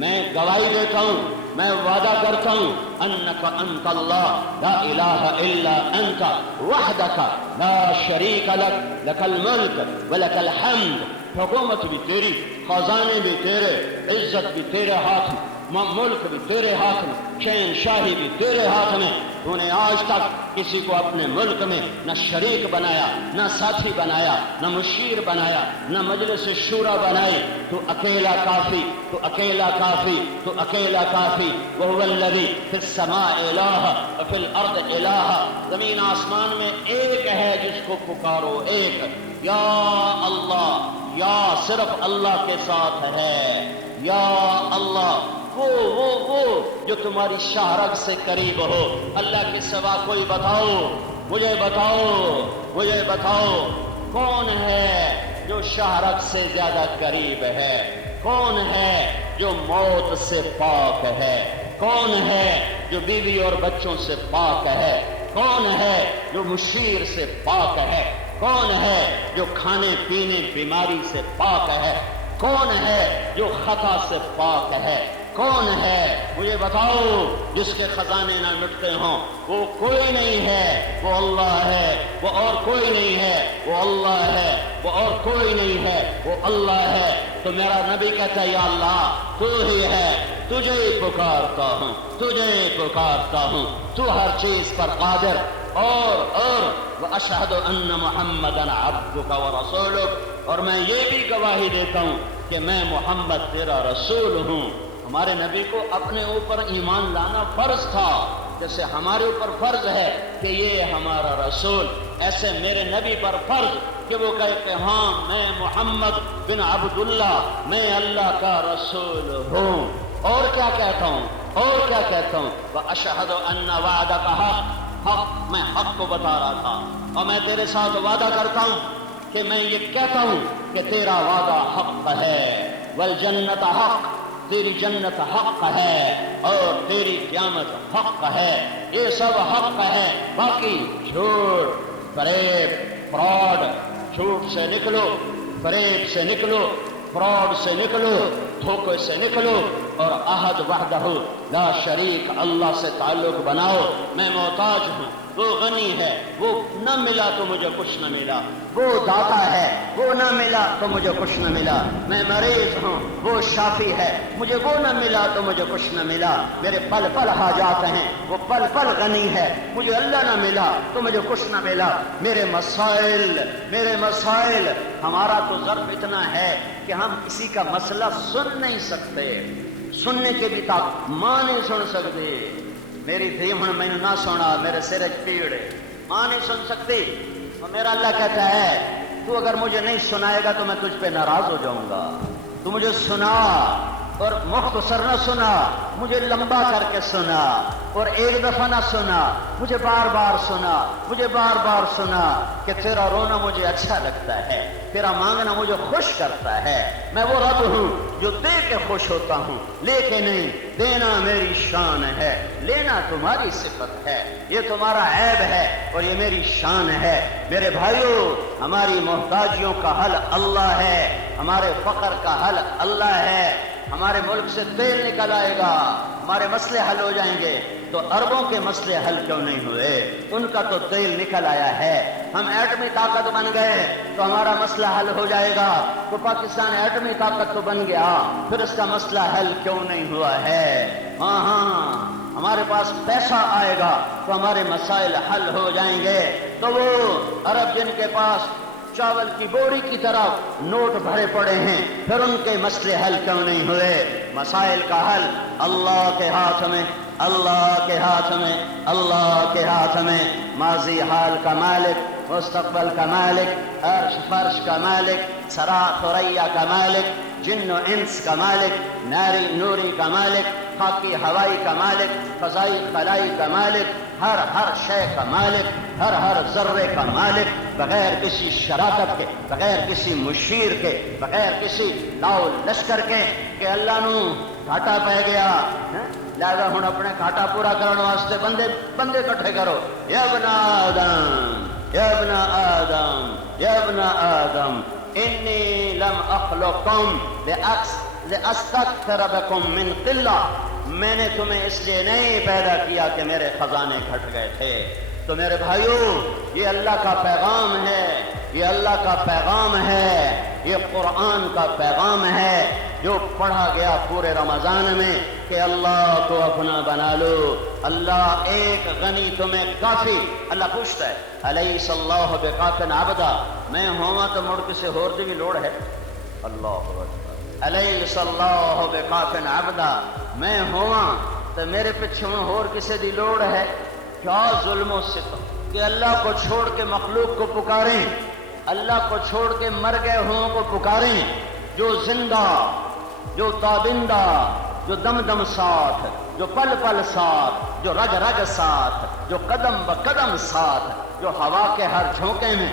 میں گواہی دیتا ہوں، میں وعدہ کرتا ہوں انک انت اللہ لا الہ الا انت وحدک لا شریک لک، لک الملک ولک الحمد. حکومت بھی تیری، خزانے بھی تیرے، عزت بھی تیرے ہاتھ میں، ملک بھی تیرے ہاتھ میں، شہنشاہی بھی تیرے ہاتھ میں. تو نے آج تک کسی کو اپنے ملک میں نہ شریک بنایا، نہ ساتھی بنایا، نہ مشیر بنایا، نہ مجلس شورا بنائی. تو اکیلا کافی، تو اکیلا کافی، تو اکیلا کافی. وہو الذی فی السماء الہ وفی الارض الہ، زمین آسمان میں ایک ہے جس کو پکارو، ایک. یا اللہ، یا صرف اللہ کے ساتھ ہے. یا اللہ، وہ جو تمہاری شہرت سے قریب ہو. اللہ کے سوا کوئی مجھے بتاؤ کون ہے جو شہرت سے زیادہ قریب ہے؟ کون ہے جو موت سے پاک ہے؟ کون ہے جو بیوی اور بچوں سے پاک ہے؟ کون ہے جو مشیر سے پاک ہے؟ کون ہے جو کھانے پینے بیماری سے پاک ہے؟ کون ہے جو خطا سے پاک ہے؟ کون ہے مجھے بتاؤ جس کے خزانے نہ مٹتے ہوں؟ وہ کوئی نہیں ہے، وہ اللہ ہے۔ وہ اور کوئی نہیں ہے، وہ اللہ ہے۔ وہ اور کوئی نہیں ہے، وہ اللہ ہے۔ تو میرا نبی کہتا ہے یا اللہ تو ہی ہے، تجھے پکارتا ہوں، تجھے پکارتا ہوں، تو ہر چیز پر قادر۔ اور وَأَشْهَدُ أَنَّ مُحَمَّدًا عَبْدُكَ وَرَسُولُكَ، اور میں یہ بھی گواہی دیتا ہوں کہ میں محمد تیرا رسول ہوں۔ ہمارے نبی کو اپنے اوپر ایمان لانا فرض تھا، جیسے ہمارے اوپر فرض ہے کہ یہ ہمارا رسول، ایسے میرے نبی پر فرض کہ وہ کہے کہ ہاں میں محمد بن عبداللہ، میں اللہ کا رسول ہوں۔ اور کیا کہتا ہوں؟ اور کیا کہتا ہوں؟ وَأَشْهَدُ أَنَّ وَعْدَكَ حَقٌّ، حق، میں حق کو بتا رہا تھا، اور میں تیرے ساتھ وعدہ کرتا ہوں کہ میں یہ کہتا ہوں کہ تیرا وعدہ حق ہے، والجنت حق، تیری جنت حق ہے، اور تیری قیامت حق ہے، یہ سب حق ہے۔ باقی جھوٹ، فریب، فراڈ، جھوٹ سے نکلو، فریب سے نکلو، فراڈ سے نکلو، دھوکے سے نکلو، اور احد وحدہ لا شریک اللہ سے تعلق بناؤ۔ میں محتاج ہوں، وہ غنی ہے، وہ نہ ملا تو مجھے کچھ نہ ملا، وہ داتا ہے، وہ نہ ملا تو مجھے کچھ نہ ملا۔ میں مریض ہوں، وہ شافی ہے، مجھے وہ نہ ملا تو مجھے کچھ نہ ملا۔ میرے پل پل حاجات ہیں، وہ پل پل غنی ہے، مجھے اللہ نہ ملا تو مجھے کچھ نہ ملا۔ میرے مسائل، ہمارا تو ظرف اتنا ہے کہ ہم کسی کا مسئلہ سن نہیں سکتے، سننے کے بھی طاقت ماں نہیں سن سکتی۔ میری دھی ہن میں نے نہ سنا، میرے سر پیڑ ماں نہیں سن سکتی، اور میرا اللہ کہتا ہے تو اگر مجھے نہیں سنائے گا تو میں تجھ پہ ناراض ہو جاؤں گا۔ تو مجھے سنا، اور مختصر نہ سنا، مجھے لمبا کر کے سنا، اور ایک دفعہ نہ سنا، مجھے بار بار سنا، مجھے بار بار سنا، کہ تیرا رونا مجھے اچھا لگتا ہے، تیرا مانگنا مجھے خوش کرتا ہے۔ میں وہ رب ہوں جو دے کے خوش ہوتا ہوں، لے کے نہیں۔ دینا میری شان ہے، لینا تمہاری صفت ہے، یہ تمہارا عیب ہے اور یہ میری شان ہے۔ میرے بھائیوں، ہماری محتاجیوں کا حل اللہ ہے، ہمارے فقر کا حل اللہ ہے۔ ہمارے ملک سے تیل نکل آئے گا، ہمارے مسئلے حل ہو جائیں گے۔ تو عربوں کے مسئلے حل کیوں نہیں ہوئے؟ ان کا تو تیل نکل آیا ہے۔ ہم ایٹمی طاقت بن گئے تو ہمارا مسئلہ حل ہو جائے گا۔ تو پاکستان ایٹمی طاقت تو بن گیا، پھر اس کا مسئلہ حل کیوں نہیں ہوا ہے؟ ہاں، ہمارے پاس پیسہ آئے گا تو ہمارے مسائل حل ہو جائیں گے۔ تو وہ عرب جن کے پاس چاول کی بوری کی طرف نوٹ بھرے پڑے ہیں، پھر ان کے مسئلے حل کیوں نہیں ہوئے؟ مسائل کا حل اللہ کے ہاتھ میں، اللہ کے ہاتھ میں، اللہ کے ہاتھ میں۔ ماضی حال کا مالک، مستقبل کا مالک، عرش فرش کا مالک، سرا ثریا کا مالک، جن و انس کا مالک، ناری نوری کا مالک، خاکی ہوائی کا مالک، فضائی خلائی کا مالک، ہر شے کا مالک، ہر ذرے کا مالک، بغیر کسی شراکت کے، بغیر کسی مشیر کے، بغیر کسی لاؤ لشکر کے کہ اللہ نو گھاٹا پہ گیا، لہذا ہن اپنے گھاٹا پورا کرنے واسطے بندے کٹھے کرو۔ یا ابن آدم، یا ابن آدم، یا ابن آدم، انی لم اخلقکم لأستکثر بکم من قلہ، میں نے تمہیں اس لیے نہیں پیدا کیا کہ میرے خزانے گھٹ گئے تھے۔ تو میرے بھائیوں، یہ اللہ کا پیغام ہے، یہ اللہ کا پیغام ہے، یہ قرآن کا پیغام ہے جو پڑھا گیا پورے رمضان میں کہ اللہ کو اپنا بنا لو، اللہ ایک غنی تمہیں کافی۔ اللہ پوچھتا ہے الیس اللہ بکاف عبدا، میں ہوا تو مڑ کسی ہور دی بھی لوڑ ہے؟ اللہ اکبر، الیس اللہ بکاف عبدا، میں ہوا تو میرے پیچھے ہور کسی دی لوڑ ہے؟ کیا ظلم و ستم کہ اللہ کو چھوڑ کے مخلوق کو پکاریں، اللہ کو چھوڑ کے مر گئے ہوں کو پکاریں، جو زندہ، جو تابندہ، جو دم دم ساتھ، جو پل پل ساتھ، جو رگ رگ ساتھ، جو قدم بقدم ساتھ، جو ہوا کے ہر جھونکے میں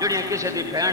ਜਿਹੜੀਆਂ ਕਿਸੇ ਦੀ ਭੈਣ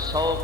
100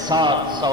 700,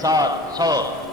700,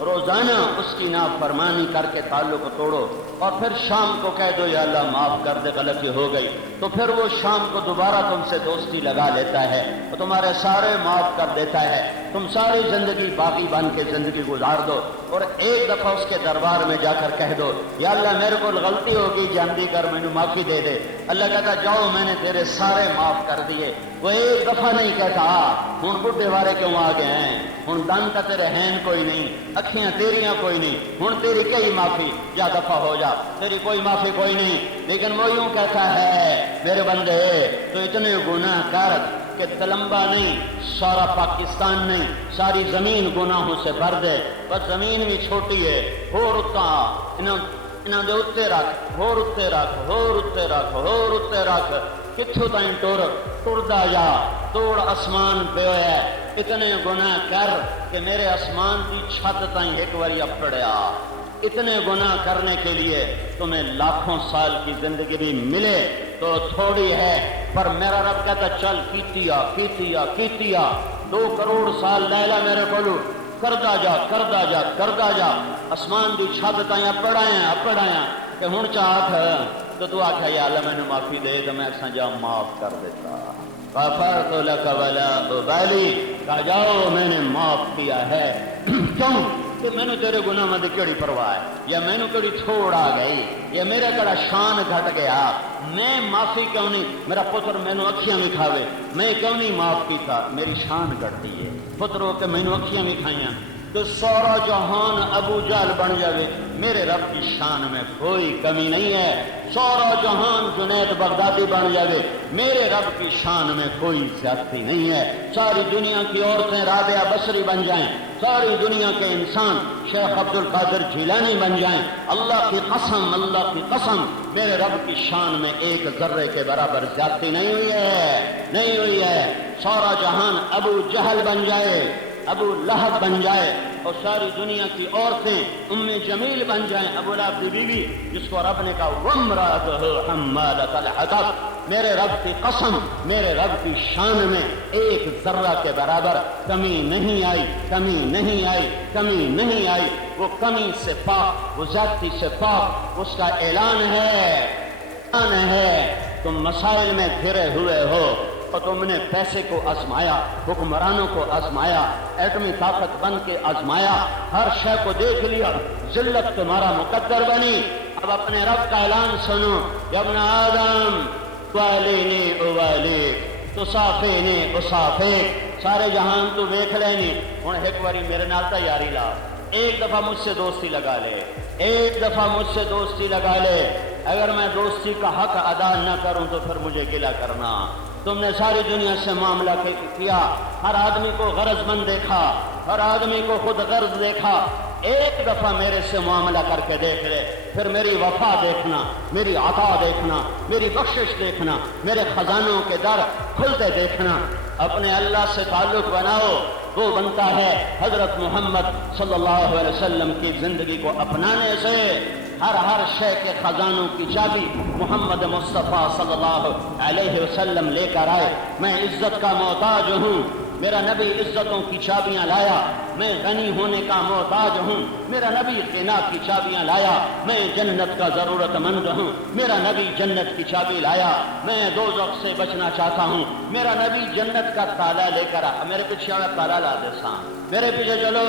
روزانہ اس کی نافرمانی کر کے تعلق توڑو، اور پھر شام کو کہہ دو یا اللہ معاف کر دے، غلطی ہو گئی، تو پھر وہ شام کو دوبارہ تم سے دوستی لگا لیتا ہے، تو تمہارے سارے معاف کر دیتا ہے، تم ساری زندگی باقی بن کے زندگی گزار دو، اور ایک دفعہ اس کے دربار میں جا کر کہہ دو یا اللہ میرے کو غلطی ہوگی جانتی کر، مجھے معافی دے دے۔ اللہ کہتا جاؤ میں نے تیرے سارے معاف کر دیے۔ وہ ایک دفعہ نہیں کہتا ہوں بڈھے والے کیوں آ گئے ہیں، ہوں دن کا تیرے ہیں کوئی نہیں، اکھیاں تیریاں کوئی نہیں، ہوں تیری کئی معافی، جا دفعہ ہو جا، تیری کوئی معافی کوئی نہیں۔ لیکن وہ یوں کہتا ہے میرے بندے تو اتنے گناہ کر کہ تلمبا نہیں، سارا پاکستان نہیں، ساری زمین گناہوں سے بھر دے، بس زمین بھی چھوٹی ہے، ہور اتنا انہاں دے اتے رکھ، ہور اتے رکھ، ہور اتے رکھ، ہور اتے رکھ، کتھوں تائیں ٹردا جا، توڑ آسمان پہ ہویا ہے، اتنے گناہ کر کہ میرے آسمان کی چھت تائیں ایک باری اپڑیا۔ اتنے گناہ کرنے کے لیے تمہیں لاکھوں سال کی زندگی بھی ملے تو تھوڑی ہے، پر میرا رب کہتا چل کیتیا 2 کروڑ سال لیلا میرے کو کردا جا، آسمان دی چھت تائیں اپڑایا کہ ہن چاہت تو آکھا یا اللہ میں نے معافی دے تو میں سنجا معاف کر دیتا، غفرت لک ولا ابالی، کہا جاؤ میں نے معاف کیا ہے، کیوں کہ میں نے تیرے گناہ میں کیڑی پرواہ ہے، یا میں نے کیڑی چھوڑ آ گئی، یا میرا کڑا شان گھٹ گیا، میں معافی کیوں نہیں، میرا پتر میں نے اکھیاں بھی کھاوے، میں کیوں نہیں معاف کیتا، میری شان گھٹ دی ہے، پتر ہو کہ میں نے اکھیاں بھی کھائیاں، تو سارا جہان ابو جہل بن جاوے، میرے رب کی شان میں کوئی کمی نہیں ہے، سارا جہان جنید بغدادی بن جاوے، میرے رب کی شان میں کوئی زیادتی نہیں ہے، ساری دنیا کی عورتیں رابعہ بصری بن جائیں، ساری دنیا کے انسان شیخ عبد القادر جیلانی بن جائیں، اللہ کی قسم میرے رب کی شان میں ایک ذرے کے برابر زیادتی نہیں ہوئی ہے، سارا جہان ابو جہل بن جائے، ابو لہب بن جائے، اور ساری دنیا کی عورتیں ام جمیل بن جائیں، ابو لہب کی بیوی جس کو رب نے کہا وامرأتہ حمالۃ الحطب، میرے رب کی قسم میرے رب کی شان میں ایک ذرہ کے برابر کمی نہیں آئی، وہ کمی سے پاک، وہ زیادتی سے پاک، اس کا اعلان ہے تم مسائل میں گھرے ہوئے ہو، اور تم نے پیسے کو آزمایا، حکمرانوں کو آزمایا، ایٹمی طاقت بن کے آزمایا، ہر شے کو دیکھ لیا، ذلت تمہارا مقدر بنی، اب اپنے رب کا اعلان سنو، یا ابن آدم والینی اوالیک تصافینی اصافیک، سارے جہان تو دیکھ لینی، ہن ایک باری میرے نال تا یاری لا، ایک دفعہ مجھ سے دوستی لگا لے، اگر میں دوستی کا حق ادا نہ کروں تو پھر مجھے گلہ کرنا، تم نے ساری دنیا سے معاملہ کیا، ہر آدمی کو غرض مند دیکھا، ہر آدمی کو خود غرض دیکھا، ایک دفعہ میرے سے معاملہ کر کے دیکھ لے، پھر میری وفا دیکھنا، میری عطا دیکھنا، میری بخشش دیکھنا، میرے خزانوں کے در کھلتے دیکھنا، اپنے اللہ سے تعلق بناؤ، وہ بنتا ہے حضرت محمد صلی اللہ علیہ وسلم کی زندگی کو اپنانے سے، ہر شے کے خزانوں کی چابی محمد مصطفیٰ صلی اللہ علیہ وسلم لے کر آئے، میں عزت کا محتاج ہوں، میرا نبی عزتوں کی چابیاں لایا، میں غنی ہونے کا محتاج ہوں، میرا نبی غنا کی چابیاں لایا، میں جنت کا ضرورت مند ہوں، میرا نبی جنت کی چابی لایا، میں دوزخ سے بچنا چاہتا ہوں، میرا نبی جنت کا تالا لے کر میرے پیچھے والا تالا لا دے ساں، میرے پیچھے چلو،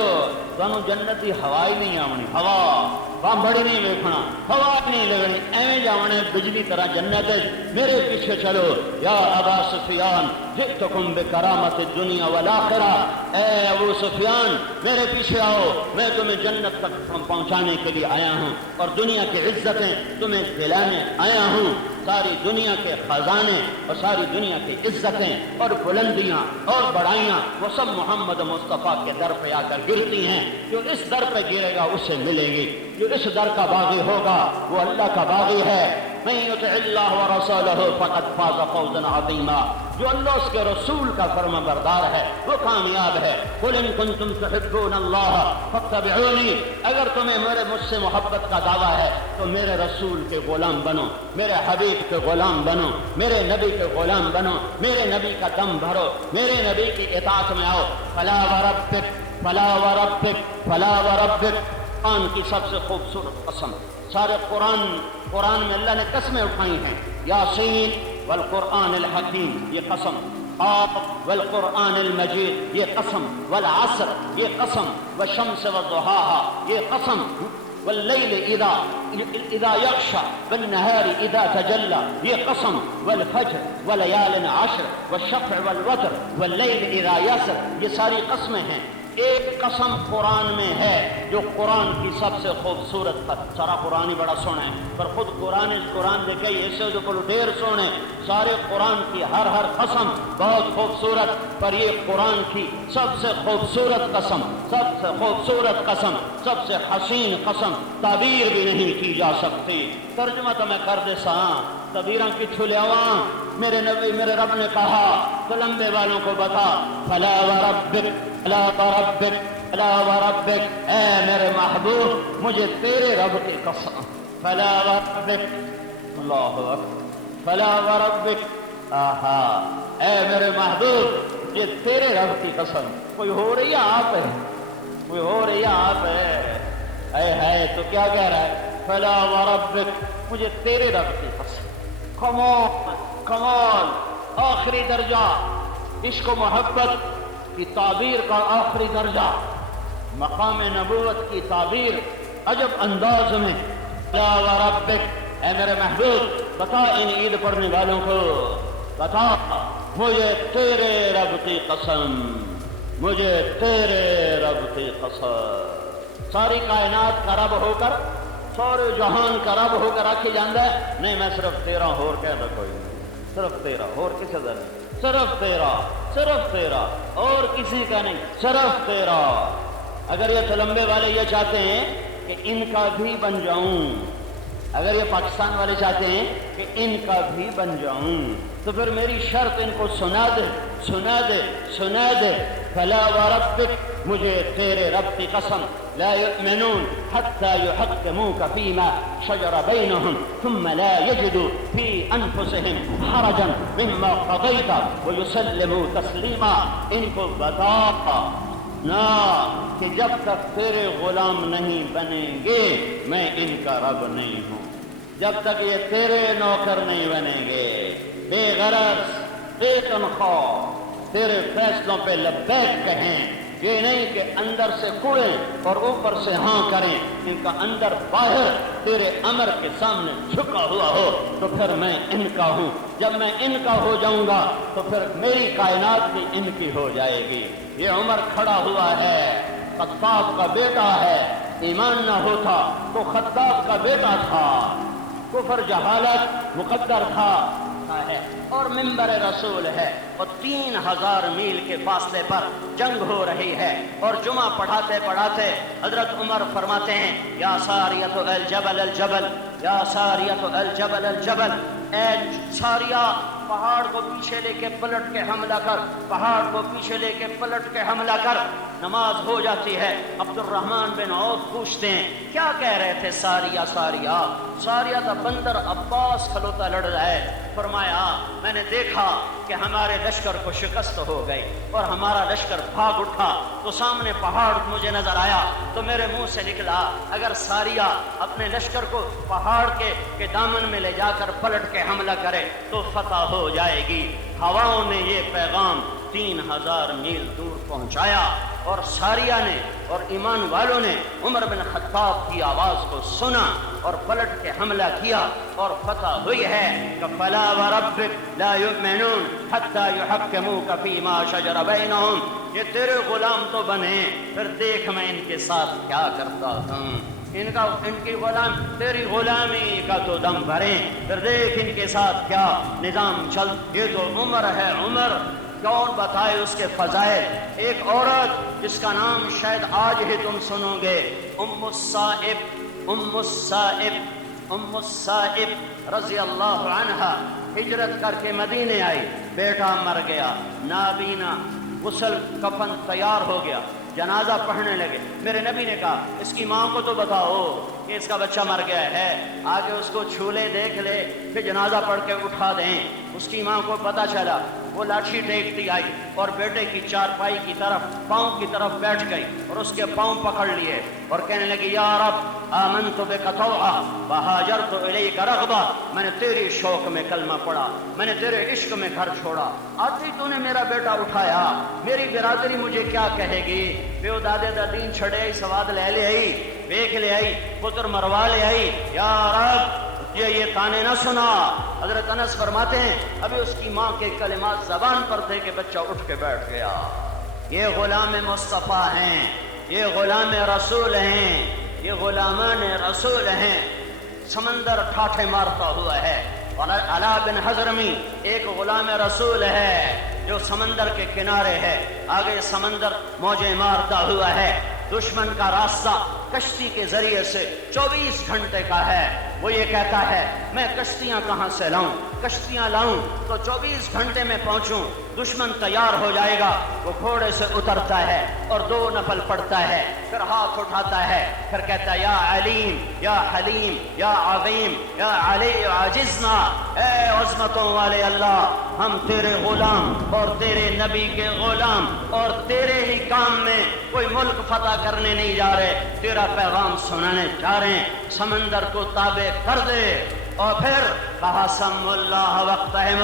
تمہیں جنت کی ہوا ہی نہیں آونی، ہوا بڑی نہیں ویکھنا، ہوا نہیں لگنی، ایویں جاونے بجلی طرح جنت، میرے پیچھے چلو، یا ابا سفیان جئتکم بکرامت الدنیا والآخرہ، اے ابو سفیان میرے پیچھے آؤ، میں تمہیں جنت تک پہنچانے کے لیے آیا ہوں، اور دنیا کی عزتیں تمہیں دلانے آیا ہوں، ساری دنیا کے خزانے اور ساری دنیا کی عزتیں اور بلندیاں اور بڑائیاں وہ سب محمد مصطفیٰ کے در پہ آ کر گرتی ہیں، جو اس در پہ گرے گا اسے ملے گی، جو اس در کا باغی ہوگا وہ اللہ کا باغی ہے، من یطع اللہ ورسولہ فقد فاز فوزا عظیما، جو اللہ اس کے رسول کا فرما بردار ہے وہ کامیاب ہے، قل ان کنتم تحبون اللہ فاتبعونی، اگر تمہیں مجھ سے محبت کا دعویٰ ہے تو میرے رسول کے غلام بنو، میرے حبیب کے غلام بنو، میرے نبی کے غلام بنو، میرے نبی کا دم بھرو، میرے نبی کی اطاعت میں آؤ، فلا وربک فلا وربک فلا وربک، قرآن کی سب سے خوبصورت قسم، سارے قرآن میں اللہ نے قسمیں اٹھائی ہیں، یاسین والقرآن الحکیم یہ قسم، قاف والقرآن المجید یہ قسم، والعصر یہ قسم، والشمس وضحاها یہ قسم، واللیل اذا یغشی والنہار اذا تجلی یہ قسم، والفجر ولیال عشر والشفع والوتر واللیل اذا یسر یہ ساری قسمیں ہیں۔ ایک قسم قرآن میں ہے جو قرآن کی سب سے خوبصورت ہے، سارا قرآن ہی بڑا سونا ہے، پر خود قرآن دیکھے ایسے جو کلو ڈیر سونے، سارے قرآن کی ہر قسم بہت خوبصورت، پر یہ قرآن کی سب سے خوبصورت قسم، سب سے خوبصورت قسم، سب سے حسین قسم تعبیر بھی نہیں کی جا سکتی۔ ترجمہ تو میں کر دے سا تعبیراں کی چھلیاواں، میرے نبی میرے رب نے کہا تو لمبے والوں کو بتا، فلا وربک فلا وربک فلا وربک، اے میرے محبوب مجھے تیرے رب کی قسم، فلا وربک، اللہ اکبر، فلا وربک، آہا، اے میرے محبوب یہ تیرے رب کی قسم، کوئی ہو رہی ہے آپ ہے، کوئی ہو رہی ہے آپ ہے تو کیا کہہ رہا ہے، فلا وربک مجھے تیرے رب کی قسم، کمال آخری درجہ، عشق و محبت کی تعبیر کا آخری درجہ، مقام نبوت کی تعبیر عجب انداز میں، فلا وربک، اے میرے محبوب بتا ان عید پڑھنے والوں کو، بتا مجھے تیرے رب کی قسم، مجھے تیرے رب کی قسم، ساری کائنات کا رب ہو کر، سارے جہان کا رب ہو کر آکھی جاندہ ہے، نہیں میں صرف تیرا ہور کہہ دا کوئی نہیں، صرف تیرا ہور کسی دا نہیں، صرف تیرا اور کسی کا نہیں، صرف تیرا۔ اگر یہ تلمبے والے یہ چاہتے ہیں کہ ان کا بھی بن جاؤں، اگر یہ پاکستان والے چاہتے ہیں کہ ان کا بھی بن جاؤں، تو پھر میری شرط ان کو سنا دے، فلا وربک مجھے تیرے رب کی قسم، لا يؤمنون حتى يحكموك فيما شجر بينهم ثم لا يجدوا في أنفسهم حرجا مما قضيت ويسلموا تسليما۔ ان کو بتا نا کہ جب تک تیرے غلام نہیں بنیں گے میں ان کا رب نہیں ہوں، جب تک یہ تیرے نوکر نہیں بنیں گے، بے غرض بے تنخواہ تیرے فیصلوں پہ لبیک کہیں، یہ نہیں کہ اندر سے کوڑیں اور اوپر سے ہاں کریں، ان کا اندر باہر تیرے امر کے سامنے جھکا ہوا ہو، تو پھر میں ان کا ہوں، جب میں ان کا ہو جاؤں گا تو پھر میری کائنات بھی ان کی ہو جائے گی۔ یہ عمر کھڑا ہوا ہے، خطاب کا بیٹا ہے، ایمان نہ ہوتا تو خطاب کا بیٹا تھا، کفر جہالت مقدر تھا ہے اور منبر رسول ہے، اور 3000 میل کے فاصلے پر جنگ ہو رہی ہے، اور جمعہ پڑھاتے پڑھاتے حضرت عمر فرماتے ہیں، یا ساریۃ الجبل الجبل، یا ساریۃ الجبل الجبل، اے ساریہ پہاڑ کو پیچھے لے کے پلٹ کے حملہ کر، پہاڑ کو پیچھے لے کے پلٹ کے حملہ کر۔ نماز ہو جاتی ہے، عبد الرحمن بن عوف پوچھتے ہیں کیا کہہ رہے تھے ساریہ دا بندر عباس کھلوتا لڑ رہا ہے، فرمایا میں نے دیکھا کہ ہمارے لشکر کو شکست ہو گئی اور ہمارا لشکر بھاگ اٹھا، تو سامنے پہاڑ مجھے نظر آیا، تو میرے منہ سے نکلا اگر ساریہ اپنے لشکر کو پہاڑ کے دامن میں لے جا کر پلٹ کے حملہ کرے تو فتح ہو جائے گی۔ ہواؤں نے یہ پیغام 3000 میل دور پہنچایا، اور ساریہ نے اور ایمان والوں نے عمر بن خطاب کی آواز کو سنا اور پلٹ کے حملہ کیا، اور فتح ہوئی ہے کہ فلا وربک لا یؤمنون حتی یحکموک فیما شجر بینہم، یہ تیرے غلام تو بنے، پھر دیکھ میں ان کے ساتھ کیا کرتا ہوں، ان کی غلام تیری غلامی کا تو دم بھریں، پھر دیکھ ان کے ساتھ کیا نظام چل۔ یہ تو عمر ہے، عمر کون بتائے اس کے فضائل۔ ایک عورت جس کا نام شاید آج ہی تم سنو گے، ام السائب رضی اللہ عنہا، ہجرت کر کے مدینے آئی، بیٹا مر گیا، نابینا، غسل کفن تیار ہو گیا، جنازہ پڑھنے لگے۔ میرے نبی نے کہا اس کی ماں کو تو بتاؤ کہ اس کا بچہ مر گیا ہے، آگے اس کو چھو لے، دیکھ لے، پھر جنازہ پڑھ کے اٹھا دیں۔ اس کی ماں کو پتہ چلا، وہ لاٹھی ٹیکتی آئی اور بیٹے کی چارپائی کی طرف پاؤں کی طرف بیٹھ گئی اور اس کے پاؤں پکڑ لیے اور کہنے لگی یا رب آمنت بک طوعا وہاجرت الیک رغبا، میں نے تیری شوق میں کلمہ پڑھا، میں نے تیرے عشق میں گھر چھوڑا، آج ہی تو نے میرا بیٹا اٹھایا، میری برادری مجھے کیا کہے گی؟ پیو دادے دا دین چھڑے آئی، سواد لے آئی، بیک لے آئی، پتر مروا لے آئی، یا رب یہ تانے نہ سنا۔ حضرت انس فرماتے ہیں ابھی اس کی ماں کے کلمات زبان پر تھے کہ بچہ اٹھ کے بیٹھ گیا۔ یہ غلام مصطفیٰ ہیں، یہ غلام رسول ہیں، یہ غلامان رسول ہیں۔ سمندر ٹھاٹھے مارتا ہوا ہے، علا بن حضرمی ایک غلام رسول ہے جو سمندر کے کنارے ہے، آگے سمندر موجیں مارتا ہوا ہے، دشمن کا راستہ کشتی کے ذریعے سے 24 گھنٹے کا ہے۔ وہ یہ کہتا ہے میں کشتیاں کہاں سے لاؤں، کشتیاں لاؤں تو 24 گھنٹے میں پہنچوں، دشمن تیار ہو جائے گا۔ وہ گھوڑے سے اترتا ہے اور 2 نفل پڑتا ہے، پھر ہاتھ اٹھاتا ہے، پھر کہتا ہے یا علیم یا حلیم یا عظیم یا علی عاجزنا، اے عظمتوں والے اللہ، ہم تیرے غلام اور تیرے نبی کے غلام اور تیرے ہی کام میں کوئی ملک فتح کرنے نہیں جا رہے، تیرا پیغام سنانے جا رہے ہیں، سمندر کو تابع کر دے۔ اور پھر کہا سم اللہ وقتہم،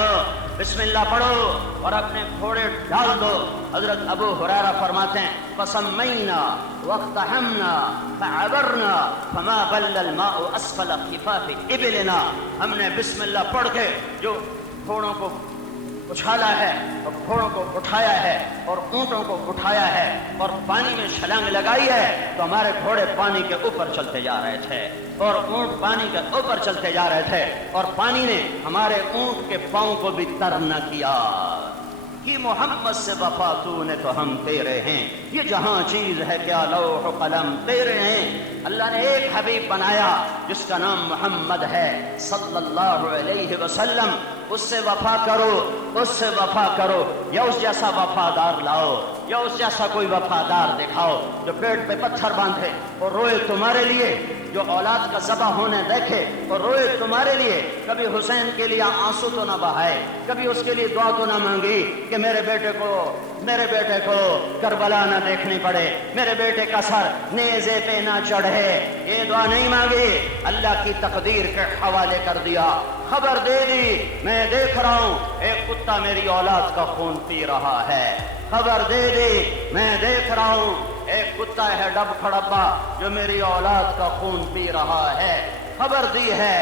بسم اللہ پڑھو اور اپنے گھوڑے ڈال دو۔ حضرت ابو ہریرہ فرماتے ہیں فسمینا واقتحمنا فعبرنا فما بل الماء اسفل خفاف ابلنا، ہم نے بسم اللہ پڑھ کے جو گھوڑوں کو اچھالا ہے اور گھوڑوں کو اٹھایا ہے اور اونٹوں کو اٹھایا ہے اور پانی میں چھلانگ لگائی ہے، تو ہمارے گھوڑے پانی کے اوپر چلتے جا رہے تھے اور اونٹ پانی کے اوپر چلتے جا رہے تھے، اور پانی نے ہمارے اونٹ کے پاؤں کو بھی تر نہ کیا۔ کہ محمد سے وفا تو نے تو ہم تیرے ہیں، یہ جہاں چیز ہے کیا لوح قلم تیرے ہیں۔ اللہ نے ایک حبیب بنایا جس کا نام محمد ہے صلی اللہ علیہ وسلم، اس سے وفا کرو، اس سے وفا کرو، یا اس جیسا وفادار لاؤ، یا اس جیسا کوئی وفادار دکھاؤ جو پیٹ پہ پتھر باندھے اور روئے تمہارے لیے، جو اولاد کا ذبح ہونے دیکھے اور روئے تمہارے لیے، کبھی حسین کے لیے آنسو تو نہ بہائے، کبھی اس کے لیے دعا تو نہ مانگی کہ میرے بیٹے کو کربلا نہ دیکھنی پڑے، میرے بیٹے کا سر نیزے پہ نہ چڑھے، یہ دعا نہیں مانگی، اللہ کی تقدیر کے حوالے کر دیا، خبر دے دی میں دیکھ رہا ہوں ایک کتا میری اولاد کا خون پی رہا ہے، خبر دے دی میں دیکھ رہا ہوں ایک کتا ہے ڈب کھڑبا جو میری اولاد کا خون پی رہا ہے، خبر دی ہے،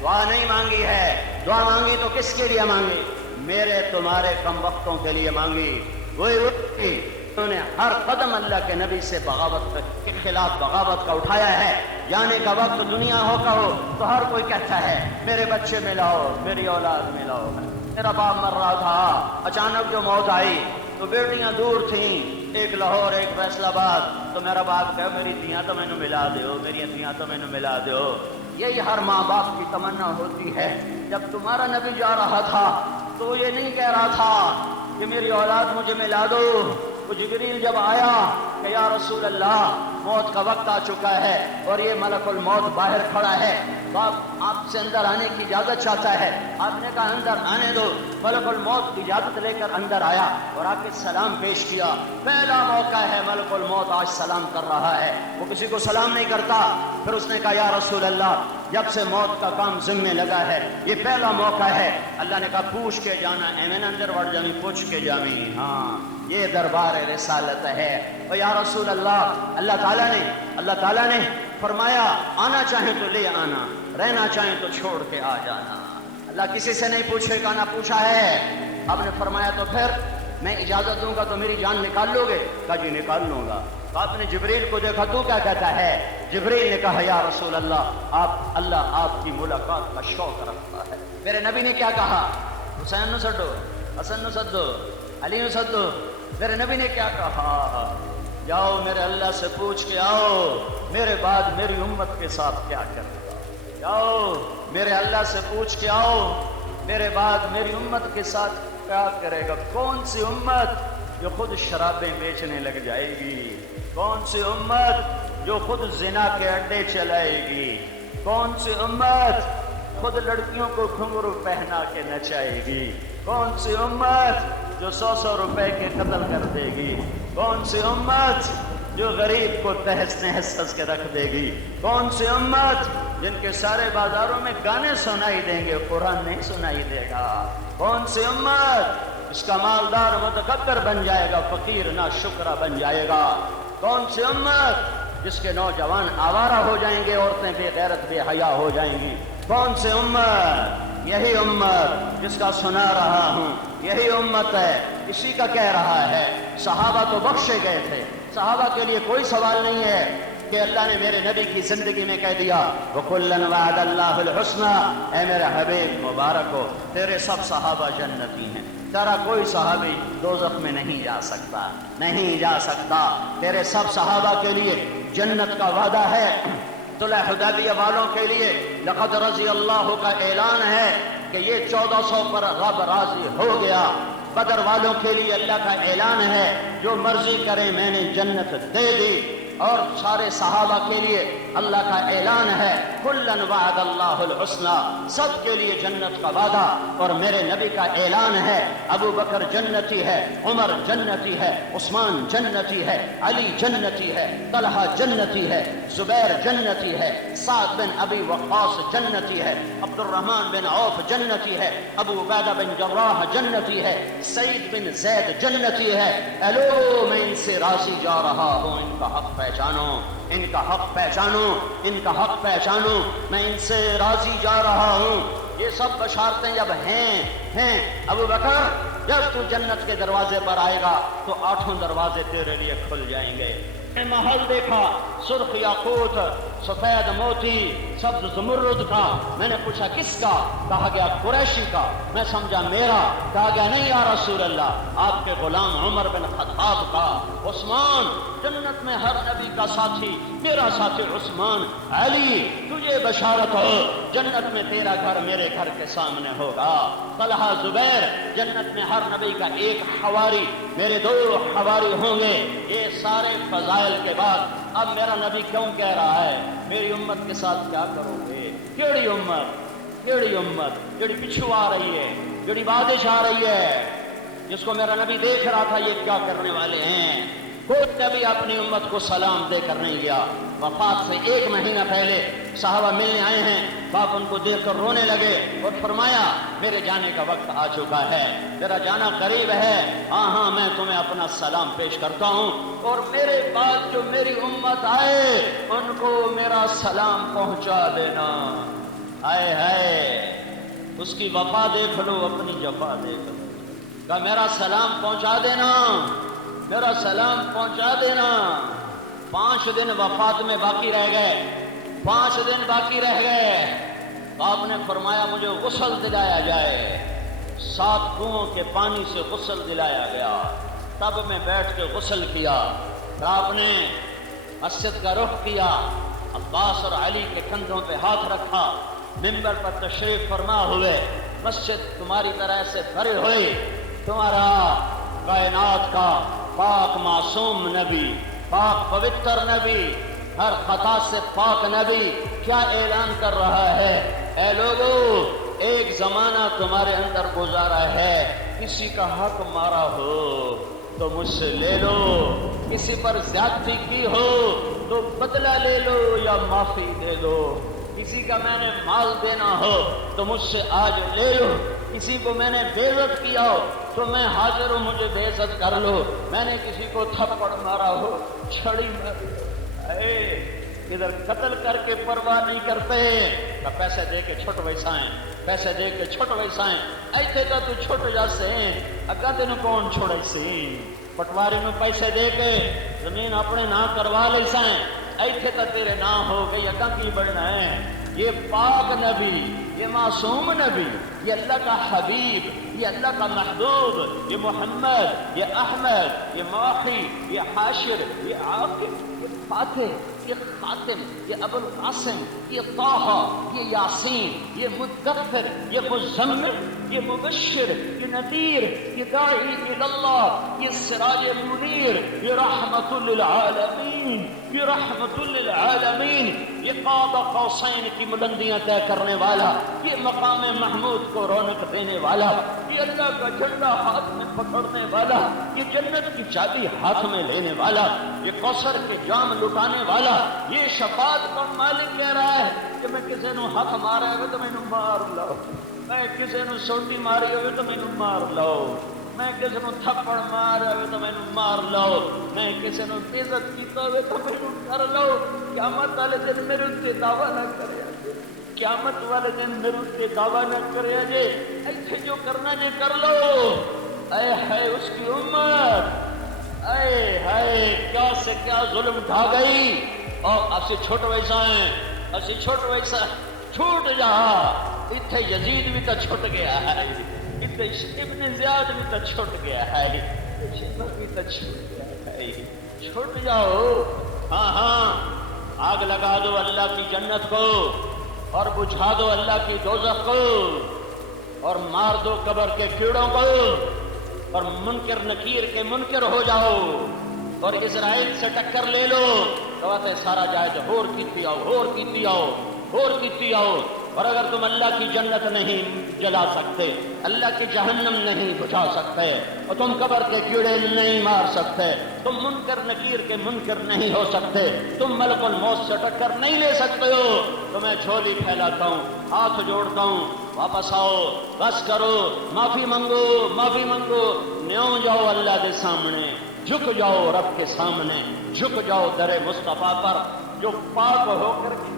دعا نہیں مانگی ہے۔ دعا مانگی تو کس کے لیے مانگی؟ میرے تمہارے کم وقتوں کے لیے مانگی۔ وہی انہوں نے ہر قدم اللہ کے نبی سے بغاوت کے خلاف بغاوت کا اٹھایا ہے۔ جانے کا وقت دنیا ہو کا ہو تو ہر کوئی کہتا ہے میرے بچے ملاؤ، میری اولاد ملاؤ، میرا باپ مر رہا تھا، اچانک جو موت آئی تو بیٹیاں دور تھیں، ایک لاہور ایک فیصل آباد، تو میرا باپ کہا میری دھیاں تو میں نے ملا دیو، میری دھیاں تو میں نے ملا دیو۔ یہی ہر ماں باپ کی تمنا ہوتی ہے۔ جب تمہارا نبی جا رہا تھا تو یہ نہیں کہہ رہا تھا کہ میری اولاد مجھے ملا دو، وہ جبریل جب آیا کہ یا رسول اللہ موت کا وقت آ چکا ہے اور یہ ملک الموت باہر کھڑا ہے، باپ آپ سے اندر آنے کی اجازت چاہتا ہے، آپ نے کہا اندر آنے دو۔ ملک الموت کی اجازت لے کر اندر آیا اور آ کے سلام پیش کیا۔ پہلا موقع ہے ملک الموت آج سلام کر رہا ہے، وہ کسی کو سلام نہیں کرتا۔ پھر اس نے کہا یا رسول اللہ جب سے موت کا کام ذمے لگا ہے یہ پہلا موقع ہے۔ اللہ نے کہا پوچھ کے جانا، میں نے اندر بڑھ جانی پوچھ کے جانی، ہاں یہ دربار رسالت ہے۔ اور یا رسول اللہ تعالیٰ نے فرمایا آنا چاہیں تو لے آنا، رہنا چاہیں تو چھوڑ کے آ جانا۔ اللہ کسی سے نہیں پوچھے گا، نہ پوچھا ہے۔ آپ نے فرمایا تو پھر میں اجازت دوں گا تو میری جان نکال لو گے؟ کہا جی نکال لوں گا۔ تو آپ نے جبریل کو دیکھا، تو کیا کہتا ہے؟ جبریل نے کہا یا رسول اللہ اللہ آپ کی ملاقات کا شوق رکھتا ہے۔ میرے نبی نے کیا کہا؟ حسین نو سدو، حسن نو سدو، علی نو سدو۔ میرے نبی نے کیا کہا؟ جاؤ میرے اللہ سے پوچھ کے آؤ میرے بعد میری امت کے ساتھ کیا کرے گا۔ جاؤ میرے اللہ سے پوچھ کے آؤ میرے بعد میری امت کے ساتھ کیا کرے گا۔ کون سی امت جو خود شرابیں بیچنے لگ جائے گی؟ کون سی امت جو خود زنا کے اڈے چلائے گی؟ کون سی امت خود لڑکیوں کو گھنگرو پہنا کے نچائے گی؟ کون سی امت جو 100 روپے کے قتل کر دے گی؟ کون سی امت جو غریب کو تہس نہس ہنس کے رکھ دے گی؟ کون سی امت جن کے سارے بازاروں میں گانے سنائی دیں گے، قرآن نہیں سنائی دے گا؟ کون سی امت اس کا مالدار متکبر بن جائے گا، فقیر نہ شکرہ بن جائے گا؟ کون سی امت جس کے نوجوان آوارہ ہو جائیں گے، عورتیں بے غیرت بے حیا ہو جائیں گی؟ کون سی امت؟ یہی امت جس کا سنا رہا ہوں، یہی امت ہے، اسی کا کہہ رہا ہے۔ صحابہ تو بخشے گئے تھے، صحابہ کے لیے کوئی سوال نہیں ہے کہ اللہ نے میرے نبی کی زندگی میں کہہ دیا وَكُلًّا وَعَدَ اللَّهُ الْحُسْنَى، اے میرے حبیب مبارک ہو تیرے سب صحابہ جنتی ہیں، تیرا کوئی صحابی دوزخ میں نہیں جا سکتا، نہیں جا سکتا، تیرے سب صحابہ کے لیے جنت کا وعدہ ہے۔ صلح حدیبیہ والوں کے لیے لقد رضی اللہ کا اعلان ہے کہ یہ 1400 پر رب راضی ہو گیا۔ بدر والوں کے لیے اللہ کا اعلان ہے جو مرضی کرے میں نے جنت دے دی۔ اور سارے صحابہ کے لیے اللہ کا اعلان ہے کُلًّا وعد اللہ الحسنى، سب کے لیے جنت کا وعدہ۔ اور میرے نبی کا اعلان ہے ابو بکر جنتی ہے، عمر جنتی ہے، عثمان جنتی ہے، علی جنتی ہے، طلحہ جنتی ہے، زبیر جنتی ہے، سعد بن ابی وقاص جنتی ہے، عبد الرحمن بن عوف جنتی ہے، ابو عبیدہ بن جراح جنتی ہے، سعید بن زید جنتی ہے۔ اے لوگو میں ان سے راضی جا رہا ہوں، ان کا حق پہچانو، ان کا حق پہچانو، ان کا حق پہچانو، میں ان سے راضی جا رہا ہوں۔ یہ سب بشارتیں جب ہیں ابو بکر جب تو جنت کے دروازے پر آئے گا تو 8 دروازے تیرے لیے کھل جائیں گے۔ محل دیکھا سرخ یاقوت، سفید موتی، سبز زمرد کا۔ میں نے پوچھا کس کا؟ کہا گیا قریشی کا۔ میں سمجھا میرا، کہا گیا نہیں یا رسول اللہ آپ کے غلام عمر بن خطاب کا۔ عثمان جنت میں ہر نبی کا ساتھی، میرا ساتھی عثمان۔ علی تجھے بشارت ہو جنت میں تیرا گھر میرے گھر کے سامنے ہوگا۔ طلحہ زبیر جنت میں ہر نبی کا ایک حواری، میرے 2 حواری ہوں گے۔ یہ سارے فضائل کے بعد اب میرا نبی کیوں کہہ رہا ہے میری امت کے ساتھ کیا کرو گے؟ کیڑی امت؟ کیڑی امت جڑی پچھو آ رہی ہے، جڑی بادش آ رہی ہے، جس کو میرا نبی دیکھ رہا تھا یہ کیا کرنے والے ہیں۔ کوئی نبی اپنی امت کو سلام دے کر نہیں گیا۔ وفات سے 1 مہینہ پہلے صحابہ ملنے آئے ہیں، باپ ان کو دیکھ کر رونے لگے اور فرمایا میرے جانے کا وقت آ چکا ہے، میرا جانا قریب ہے، ہاں میں تمہیں اپنا سلام پیش کرتا ہوں، اور میرے بعد جو میری امت آئے ان کو میرا سلام پہنچا دینا۔ آئے ہائے اس کی وفا دیکھ لو، اپنی جفا دیکھ لو۔ کہا میرا سلام پہنچا دینا، میرا سلام پہنچا دینا۔ 5 دن وفات میں باقی رہ گئے، 5 دن باقی رہ گئے۔ آپ نے فرمایا مجھے غسل دلایا جائے۔ 7 کنووں کے پانی سے غسل دلایا گیا۔ تب میں بیٹھ کے غسل کیا۔ پھر آپ نے مسجد کا رخ کیا، عباس اور علی کے کندھوں پہ ہاتھ رکھا، منبر پر تشریف فرما ہوئے۔ مسجد تمہاری طرح سے بھری ہوئی، تمہارا کائنات کا پاک معصوم نبی، پاک پوتر نبی، ہر خطا سے پاک نبی کیا اعلان کر رہا ہے؟ اے لوگو ایک زمانہ تمہارے اندر گزارا ہے، کسی کا حق مارا ہو تو مجھ سے لے لو، کسی پر زیادتی کی ہو تو بدلہ لے لو یا معافی دے دو، کسی کا میں نے مال دینا ہو تو مجھ سے آج لے لو، کسی کو میں نے بے عزت کیا ہو تو میں حاضر ہوں مجھے بے عزت کر لو، میں نے کسی کو تھپڑ مارا ہو، چھڑی ماری، ادھر قتل کر کے پرواہ نہیں کرتے، تو پیسے دے کے چھوٹ ویسائیں، پیسے دے کے چھوٹ ویسائیں، ایتھے کا تو چھوٹ جاسے اگا تینو کون چھوڑے سی، پٹواری میں پیسے دے کے زمین اپنے نہ کروا لے سائیں، ایتھے کا تیرے نہ ہو گئی، اگا کی بڑھنا ہے۔ یہ پاک نبی، یہ معصوم نبی، یہ اللہ کا حبیب، یہ اللہ کا محبوب، یہ محمد، یہ احمد، یہ ماحی، یہ حاشر، یہ عاقب، یہ فاتح، یہ خاتم، یہ ابو القاسم، یہ طٰہٰ، یہ یاسین، یہ مدثر، یہ مزمل، یہ مبشر، یہ نذیر، یہ داعی اللہ، یہ سراج منیر، یہ رحمت للعالمین، یہ رحمت للعالمین، یہ قاب قوسین کی بلندیاں طے کرنے والا، یہ مقام محمود کو رونق دینے والا، یہ اللہ کا جھنڈا ہاتھ میں پکڑنے والا، یہ جنت کی چابی ہاتھ میں لینے والا، یہ کوثر کے جام لٹانے والا، یہ شفاعت کا مالک کہہ رہا ہے کہ میں کسی نو ہاتھ مارا ہے تو مینوں مار لو، میں کسی نو سوٹی ماری ہوئے تو مینوں مار لو، میں کسی نو تھپڑ مارا ہوئے تو مینوں مار لو، میں کسی نو عزت کیتا ہوئے تو مینوں کر لو، قیامت والے دن میرے اتنے دعویٰ نہ کرے، قیامت والے دن میرے اتنے دعویٰ نہ کرے جے ایتھے جو کرنا جے کر لو۔ اے ہائے اس کی امت، اے ہائے کیا سے کیا ظلم ڈھا گئی، اور آپ سے چھوٹ ویسا ہیں، آپ سے چھوٹ ویسا چھوٹ جا، اتھے یزید بھی تو چھوٹ گیا ہے، اتھے ابن زیاد بھی تو چھوٹ گیا ہے، شمر بھی تو چھوٹ گیا ہے، چھوٹ جاؤ، ہاں ہاں، آگ لگا دو اللہ کی جنت کو، اور بجھا دو اللہ کی دوزخ کو، اور مار دو قبر کے کیڑوں کو، اور منکر نکیر کے منکر ہو جاؤ، اور اسرائیل سے ٹکر لے لو، کہتے سارا جائے تو ہور کیتی آؤ، ہور کیتی آؤ، ہور کیتی آؤ، اور اگر تم اللہ کی جنت نہیں جلا سکتے، اللہ کی جہنم نہیں بجھا سکتے، اور تم قبر کے کیڑے نہیں مار سکتے، تم منکر نکیر کے منکر نہیں ہو سکتے، تم ملک الموت سے ٹکر نہیں لے سکتے ہو، تو میں جھولی پھیلاتا ہوں، ہاتھ جوڑتا ہوں، واپس آؤ، بس کرو، معافی منگو، معافی منگو، نیوں جاؤ اللہ کے سامنے، جھک جاؤ رب کے سامنے، جھک جاؤ در مصطفیٰ پر جو پاک ہو کر کے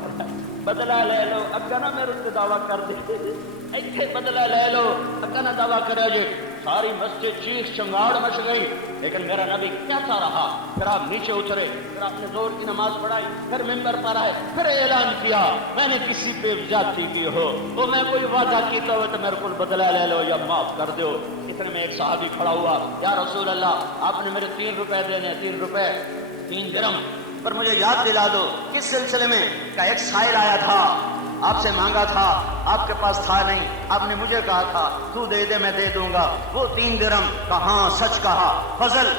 بدلہ لے لو، اگا نہ میرے سے دعویٰ کر دے، ایتھے بدلہ لے لو، اگا نہ دعویٰ کرے جی، ساری مسجد چیخ چنگاڑ مچ گئی، لیکن میرا نبی کہتا رہا، پھر آپ نیچے اترے، پھر آپ نے زور کی نماز پڑھائی، پھر ممبر پر آئے، پھر اعلان کیا، میں نے کسی پہ زیادتی کی ہو، وہ میں کوئی وعدہ کیتا ہو تو میرے کو بدلہ لے لو یا معاف کر دو۔ اتنے میں ایک صحابی کھڑا ہوا، یا رسول اللہ آپ نے میرے 3 روپے دینے، 3 روپے 3 درہم، پر مجھے یاد دلا دو کس سلسلے میں، کہ ایک سائل آیا تھا، آپ سے مانگا تھا، آپ کے پاس تھا نہیں، آپ نے مجھے کہا تھا تو دے دے میں دے دوں گا، وہ 3 درہم کہاں سچ کہا، فضل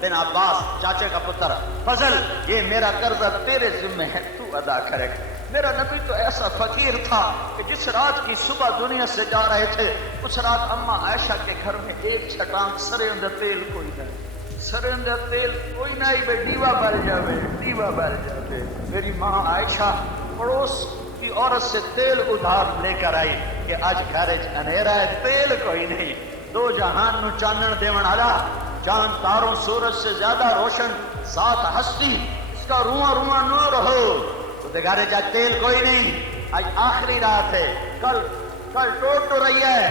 بن عباس چاچے کا پتر، فضل یہ میرا قرضہ تیرے ذمہ ہے، تو ادا کرے گا۔ میرا نبی تو ایسا فقیر تھا کہ جس رات کی صبح دنیا سے جا رہے تھے، اس رات اماں عائشہ کے گھر میں ایک چھٹان سرے اندر تیل کوئی نہیں، سرے اندر تیل کوئی نہیں، بے ڈیوا بھر جاوے، ڈیوا بھر جاوے۔ میری ماں عائشہ پڑوس کی عورت سے تیل ادھار لے کر آئی کہ آج گھر اندھیرا ہے، تیل کوئی نہیں، 2 جہان نو چانن دیون والا، چاند تاروں سورج سے زیادہ روشن، ساتھ ہستی اس کا رواں رواں نور ہو، تو دگارے جا تیل کوئی نہیں، آج آخری رات ہے، کل ٹوٹ تو رہی ہے،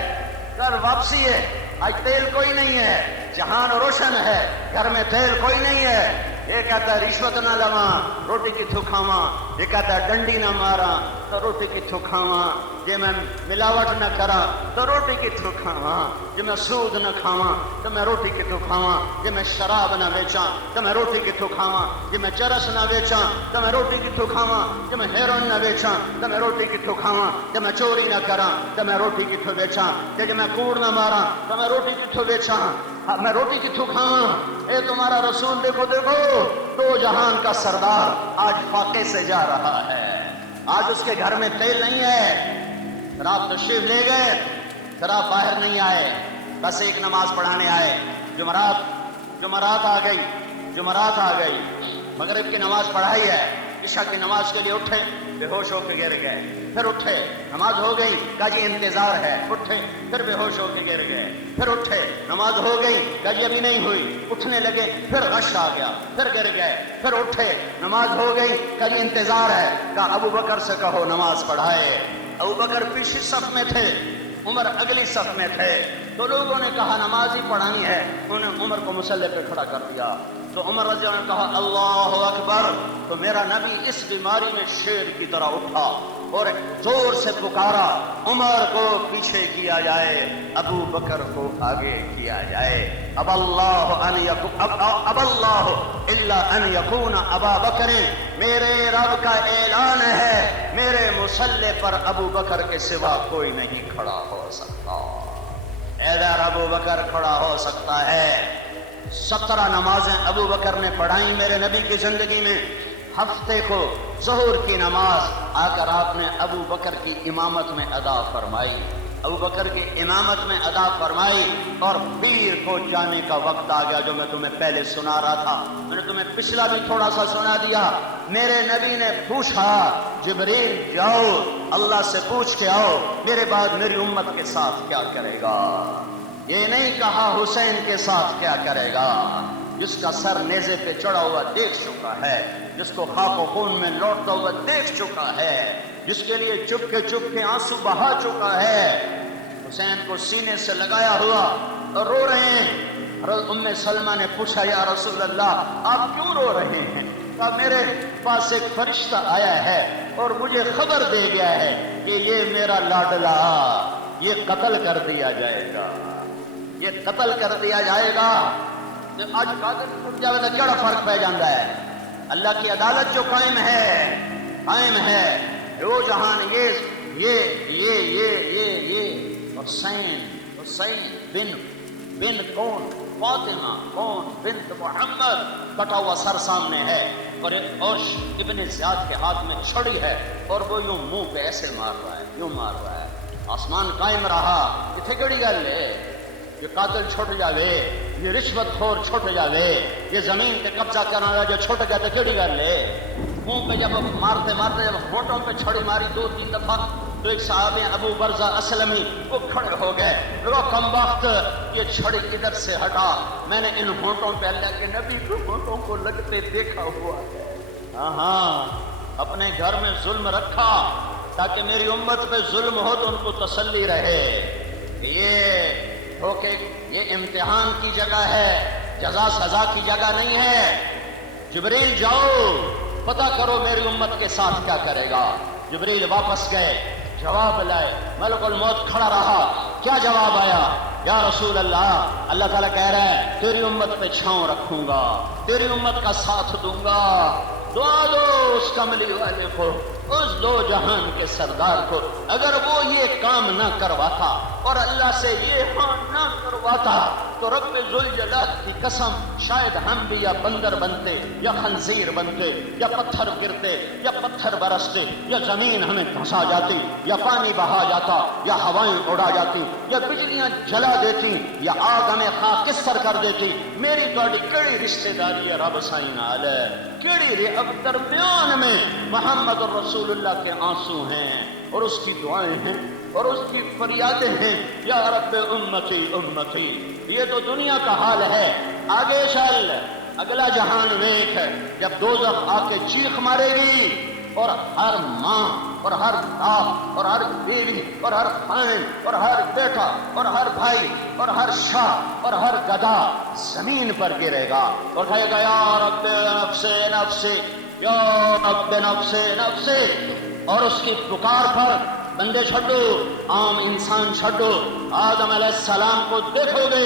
کل واپسی ہے، آج تیل کوئی نہیں ہے، جہان روشن ہے، گھر میں تیل کوئی نہیں ہے۔ یہ کہتا ہے رشوت نہ لواں روٹی کی تھو کھاواں، یہ کہتا ہے ڈنڈی نہ ماراں تو روٹی کی تھو کھاواں، جے میں ملاوٹ نہ کراں تو روٹی کی تھو کھاواں، جے میں سود نہ کھاواں تو میں روٹی کی تھو کھاواں، جے میں شراب نہ بیچاں تو میں روٹی کی تھو کھاواں، جے میں چرس نہ بیچاں تو میں روٹی کی تھو کھاواں، جے میں ہیروئن نہ بیچاں تو میں روٹی کی تھو کھاواں، جے میں چوری نہ کراں تو میں روٹی کی تھو بیچاں، جے میں کوڑ نہ ماراں تو میں روٹی کی تھو بیچاں، میں روٹی کی تھو کھاواں۔ اے تمہارا رسول دیکھو دیکھو، 2 جہان کا سردار آج فاقے سے جا رہا ہے، آج اس کے گھر میں تیل نہیں ہے، پھر آپ تشریف لے گئے، پھر آپ باہر نہیں آئے، بس ایک نماز پڑھانے آئے، جمعرات آ گئی، مغرب کی نماز پڑھائی ہے، عشاء کی نماز کے لیے اٹھے، بے ہوش ہو کے گر گئے، پھر اٹھے، نماز ہو گئی، کہا جی انتظار ہے، اٹھے، پھر بے ہوش ہو کے گر گئے، پھر اٹھے، نماز ہو گئی، کہا جی ابھی نہیں ہوئی، اٹھنے لگے، پھر غش آ گیا، پھر گر گئے، پھر اٹھے، نماز ہو گئی، کہا جی انتظار ہے، کہا ابو بکر سے کہو نماز پڑھائے۔ ابو بکر پیچھے صف میں تھے، عمر اگلی صف میں تھے، تو لوگوں نے کہا نماز ہی پڑھانی ہے، انہوں نے عمر کو مصلی پہ کھڑا کر دیا، تو عمر رضی اللہ عنہ نے کہا اللہ اکبر، تو میرا نبی اس بیماری میں شیر کی طرح اٹھا، اور زور سے پکارا عمر کو پیچھے کیا جائے، ابو بکر کو آگے کیا جائے۔ اب اللہ الا ان یکون ابا بکر، میرے رب کا اعلان ہے میرے مصلی پر ابو بکر کے سوا کوئی نہیں کھڑا ہو سکتا۔ ادھر ابو بکر کھڑا ہو سکتا ہے۔ 17 نمازیں ابو بکر نے پڑھائیں میرے نبی کی زندگی میں۔ ہفتے کو ظہر کی نماز آ کر آپ نے ابو بکر کی امامت میں ادا فرمائی، ابو بکر کی امامت میں ادا فرمائی، اور پیر کو جانے کا وقت آ گیا، جو میں تمہیں پہلے سنا رہا تھا، میں نے تمہیں پچھلا بھی تھوڑا سا سنا دیا۔ میرے نبی نے پوچھا جبریل جاؤ اللہ سے پوچھ کے آؤ میرے بعد میری امت کے ساتھ کیا کرے گا۔ یہ نہیں کہا حسین کے ساتھ کیا کرے گا، جس کا سر نیزے پہ چڑھا ہوا دیکھ چکا ہے، جس کو خاک و خون میں لوٹتا ہوا دیکھ چکا ہے، جس کے لیے چپ کے آنسو بہا چکا ہے۔ حسین کو سینے سے لگایا ہوا اور رو رہے ہیں۔ ام سلمہ نے پوچھا یا رسول اللہ آپ کیوں رو رہے ہیں؟ کہا میرے پاس ایک فرشتہ آیا ہے اور مجھے خبر دے گیا ہے کہ یہ میرا لاڈلا یہ قتل کر دیا جائے گا، یہ قتل کر دیا جائے گا۔ آج قاتل چھوٹ جائے تو کیا فرق پہ جاتا ہے؟ اللہ کی عدالت جو قائم ہے وہ جہان یہ حسین بن کون فاطمہ کون بنت محمد، کٹا ہوا سر سامنے ہے اور ابن زیاد کے ہاتھ میں چھڑی ہے اور وہ یوں منہ پہ ایسے مار رہا ہے، یوں مار رہا ہے۔ آسمان قائم رہا، اتنے کیڑی گل ہے؟ یہ قاتل چھٹ جاوے، یہ رشوت خور چھٹ جاوے، یہ زمین پہ قبضہ کرنا والا جو چھٹ گیا تو کیڑی گل ہے؟ منہ پہ جب مارتے جب ہونٹوں پہ چھڑی ماری 2-3 دفعہ تو ایک صحابی ابو برزہ اسلمی وہ کھڑے ہو گئے، لوگوں کم وقت یہ چھڑی ادھر سے ہٹا، میں نے ان ہونٹوں پہ اللہ کے نبی کے ہونٹوں کو لگتے دیکھا ہوا ہے۔ ہاں اپنے گھر میں ظلم رکھا تاکہ میری امت پہ ظلم ہو تو ان کو تسلی رہے۔ یہ امتحان کی جگہ ہے، جزا سزا کی جگہ نہیں ہے۔ جبریل جاؤ پتہ کرو میری امت کے ساتھ کیا کرے گا۔ جبریل واپس گئے، جواب لائے، ملک الموت کھڑا رہا۔ کیا جواب آیا؟ یا رسول اللہ تعالیٰ کہہ رہا ہے تیری امت پہ چھاؤں رکھوں گا، تیری امت کا ساتھ دوں گا۔ دعا دو اس کملی والے کو، اس دو جہان کے سردار کو، اگر وہ یہ کام نہ کرواتا اور اللہ سے یہ ہاں نہ کرواتا تو رب ذوالجلال کی قسم شاید ہم بھی یا بندر بنتے یا خنزیر بنتے یا پتھر گرتے یا پتھر برستے یا زمین ہمیں دھسا جاتی یا پانی بہا جاتا یا ہوائیں اڑا جاتی یا بجلیاں جلا دیتی یا آگ ہمیں خاکستر کر دیتی۔ میری تہاڈی کیڑی رشتہ داری ہے رب سائیں نال؟ کیڑی اب درمیان میں محمد رسول اللہ کے آنسو ہیں اور اس کی دعائیں ہیں اور اس کی فریادیں ہیں، یا رب امتی امتی۔ یہ تو دنیا کا حال ہے، آگے چل اگلا جہان دیکھ، جب دوزخ آ کے چیخ مارے گی اور ہر ماں اور ہر باپ اور ہر بیوی اور ہر خائن اور ہر بیٹا اور ہر بھائی اور ہر شاہ اور ہر گدھا زمین پر گرے گا اور کہے گا یا رب نفسی نفسی یا رب نفسی نفسی، اور اس کی پکار پر بندے چھڈو، عام انسان چھڈو، آدم علیہ السلام کو دیکھو گے،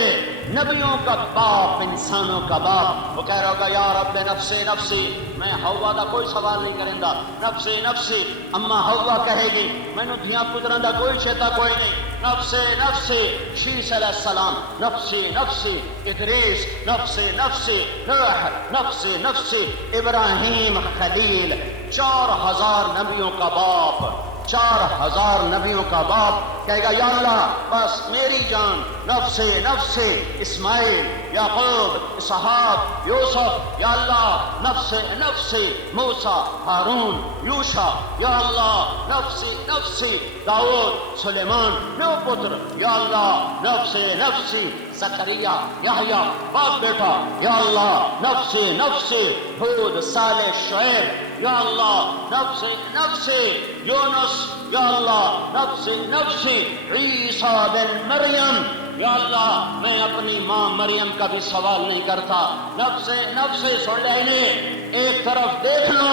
نبیوں کا باپ، انسانوں کا باپ، وہ کہہ رہا ہوگا یا رب نفسی نفسی۔ میں ہوا کا کوئی سوال نہیں کریں گا، نفسی نفسی۔ اما ہوا کہے گی مینوں دھیاں پتراں دا کوئی چیتا کوئی نہیں، نفسی نفسی۔ شیس علیہ السلام نفسی نفسی، ادریس نفسی نفسی، نوح نفسی نفسی، ابراہیم خلیل 4000 نبیوں کا باپ، 4000 نبیوں کا باپ کہے گا یا اللہ بس میری جان نفسی نفسی۔ اسماعیل، یعقوب، اسحاق، یوسف، یا اللہ نفسی نفسی۔ موسیٰ، ہارون، یوشع، یا اللہ نفسی نفسی۔ داؤد، سلیمان، میرا پتر، یا اللہ نفسی نفسی۔ زکریا، یحییٰ، باپ بیٹا، یا اللہ نفسی نفسی۔ ہود، صالح، شعیب، یا اللہ نفسی نفسی۔ یونس، یا اللہ نفسی نفسی۔ عیسیٰ بن مریم، یا اللہ میں اپنی ماں مریم کا بھی سوال نہیں کرتا، نفسی نفسی۔ سن لے ایک طرف دیکھنا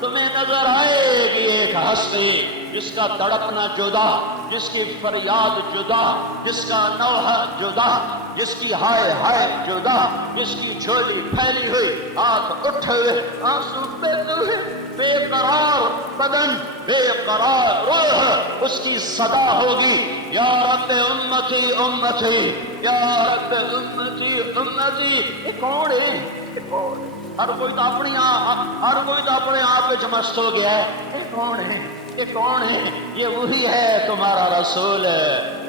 تمہیں نظر آئے گی ایک ہستی جس کا تڑپنا جدا، جس کی فریاد جدا، جس کا نوحہ جدا، جس کی ہائے ہائے جدا، جس کی جھولی پھیلی ہوئی، ہاتھ اٹھے ہوئے، آنسو بہتے ہوئے، بے قرار بدن، بے قرار روح، اس کی صدا ہوگی یا رب امتی امتی، یا رب امتی امتی۔ یہ کون ہے؟ یہ کون ہے؟ ہر کوئی تو اپنے آپ میں مست ہو گیا ہے۔ یہ کون ہے؟ یہ کون ہے؟ یہ وہی ہے تمہارا رسول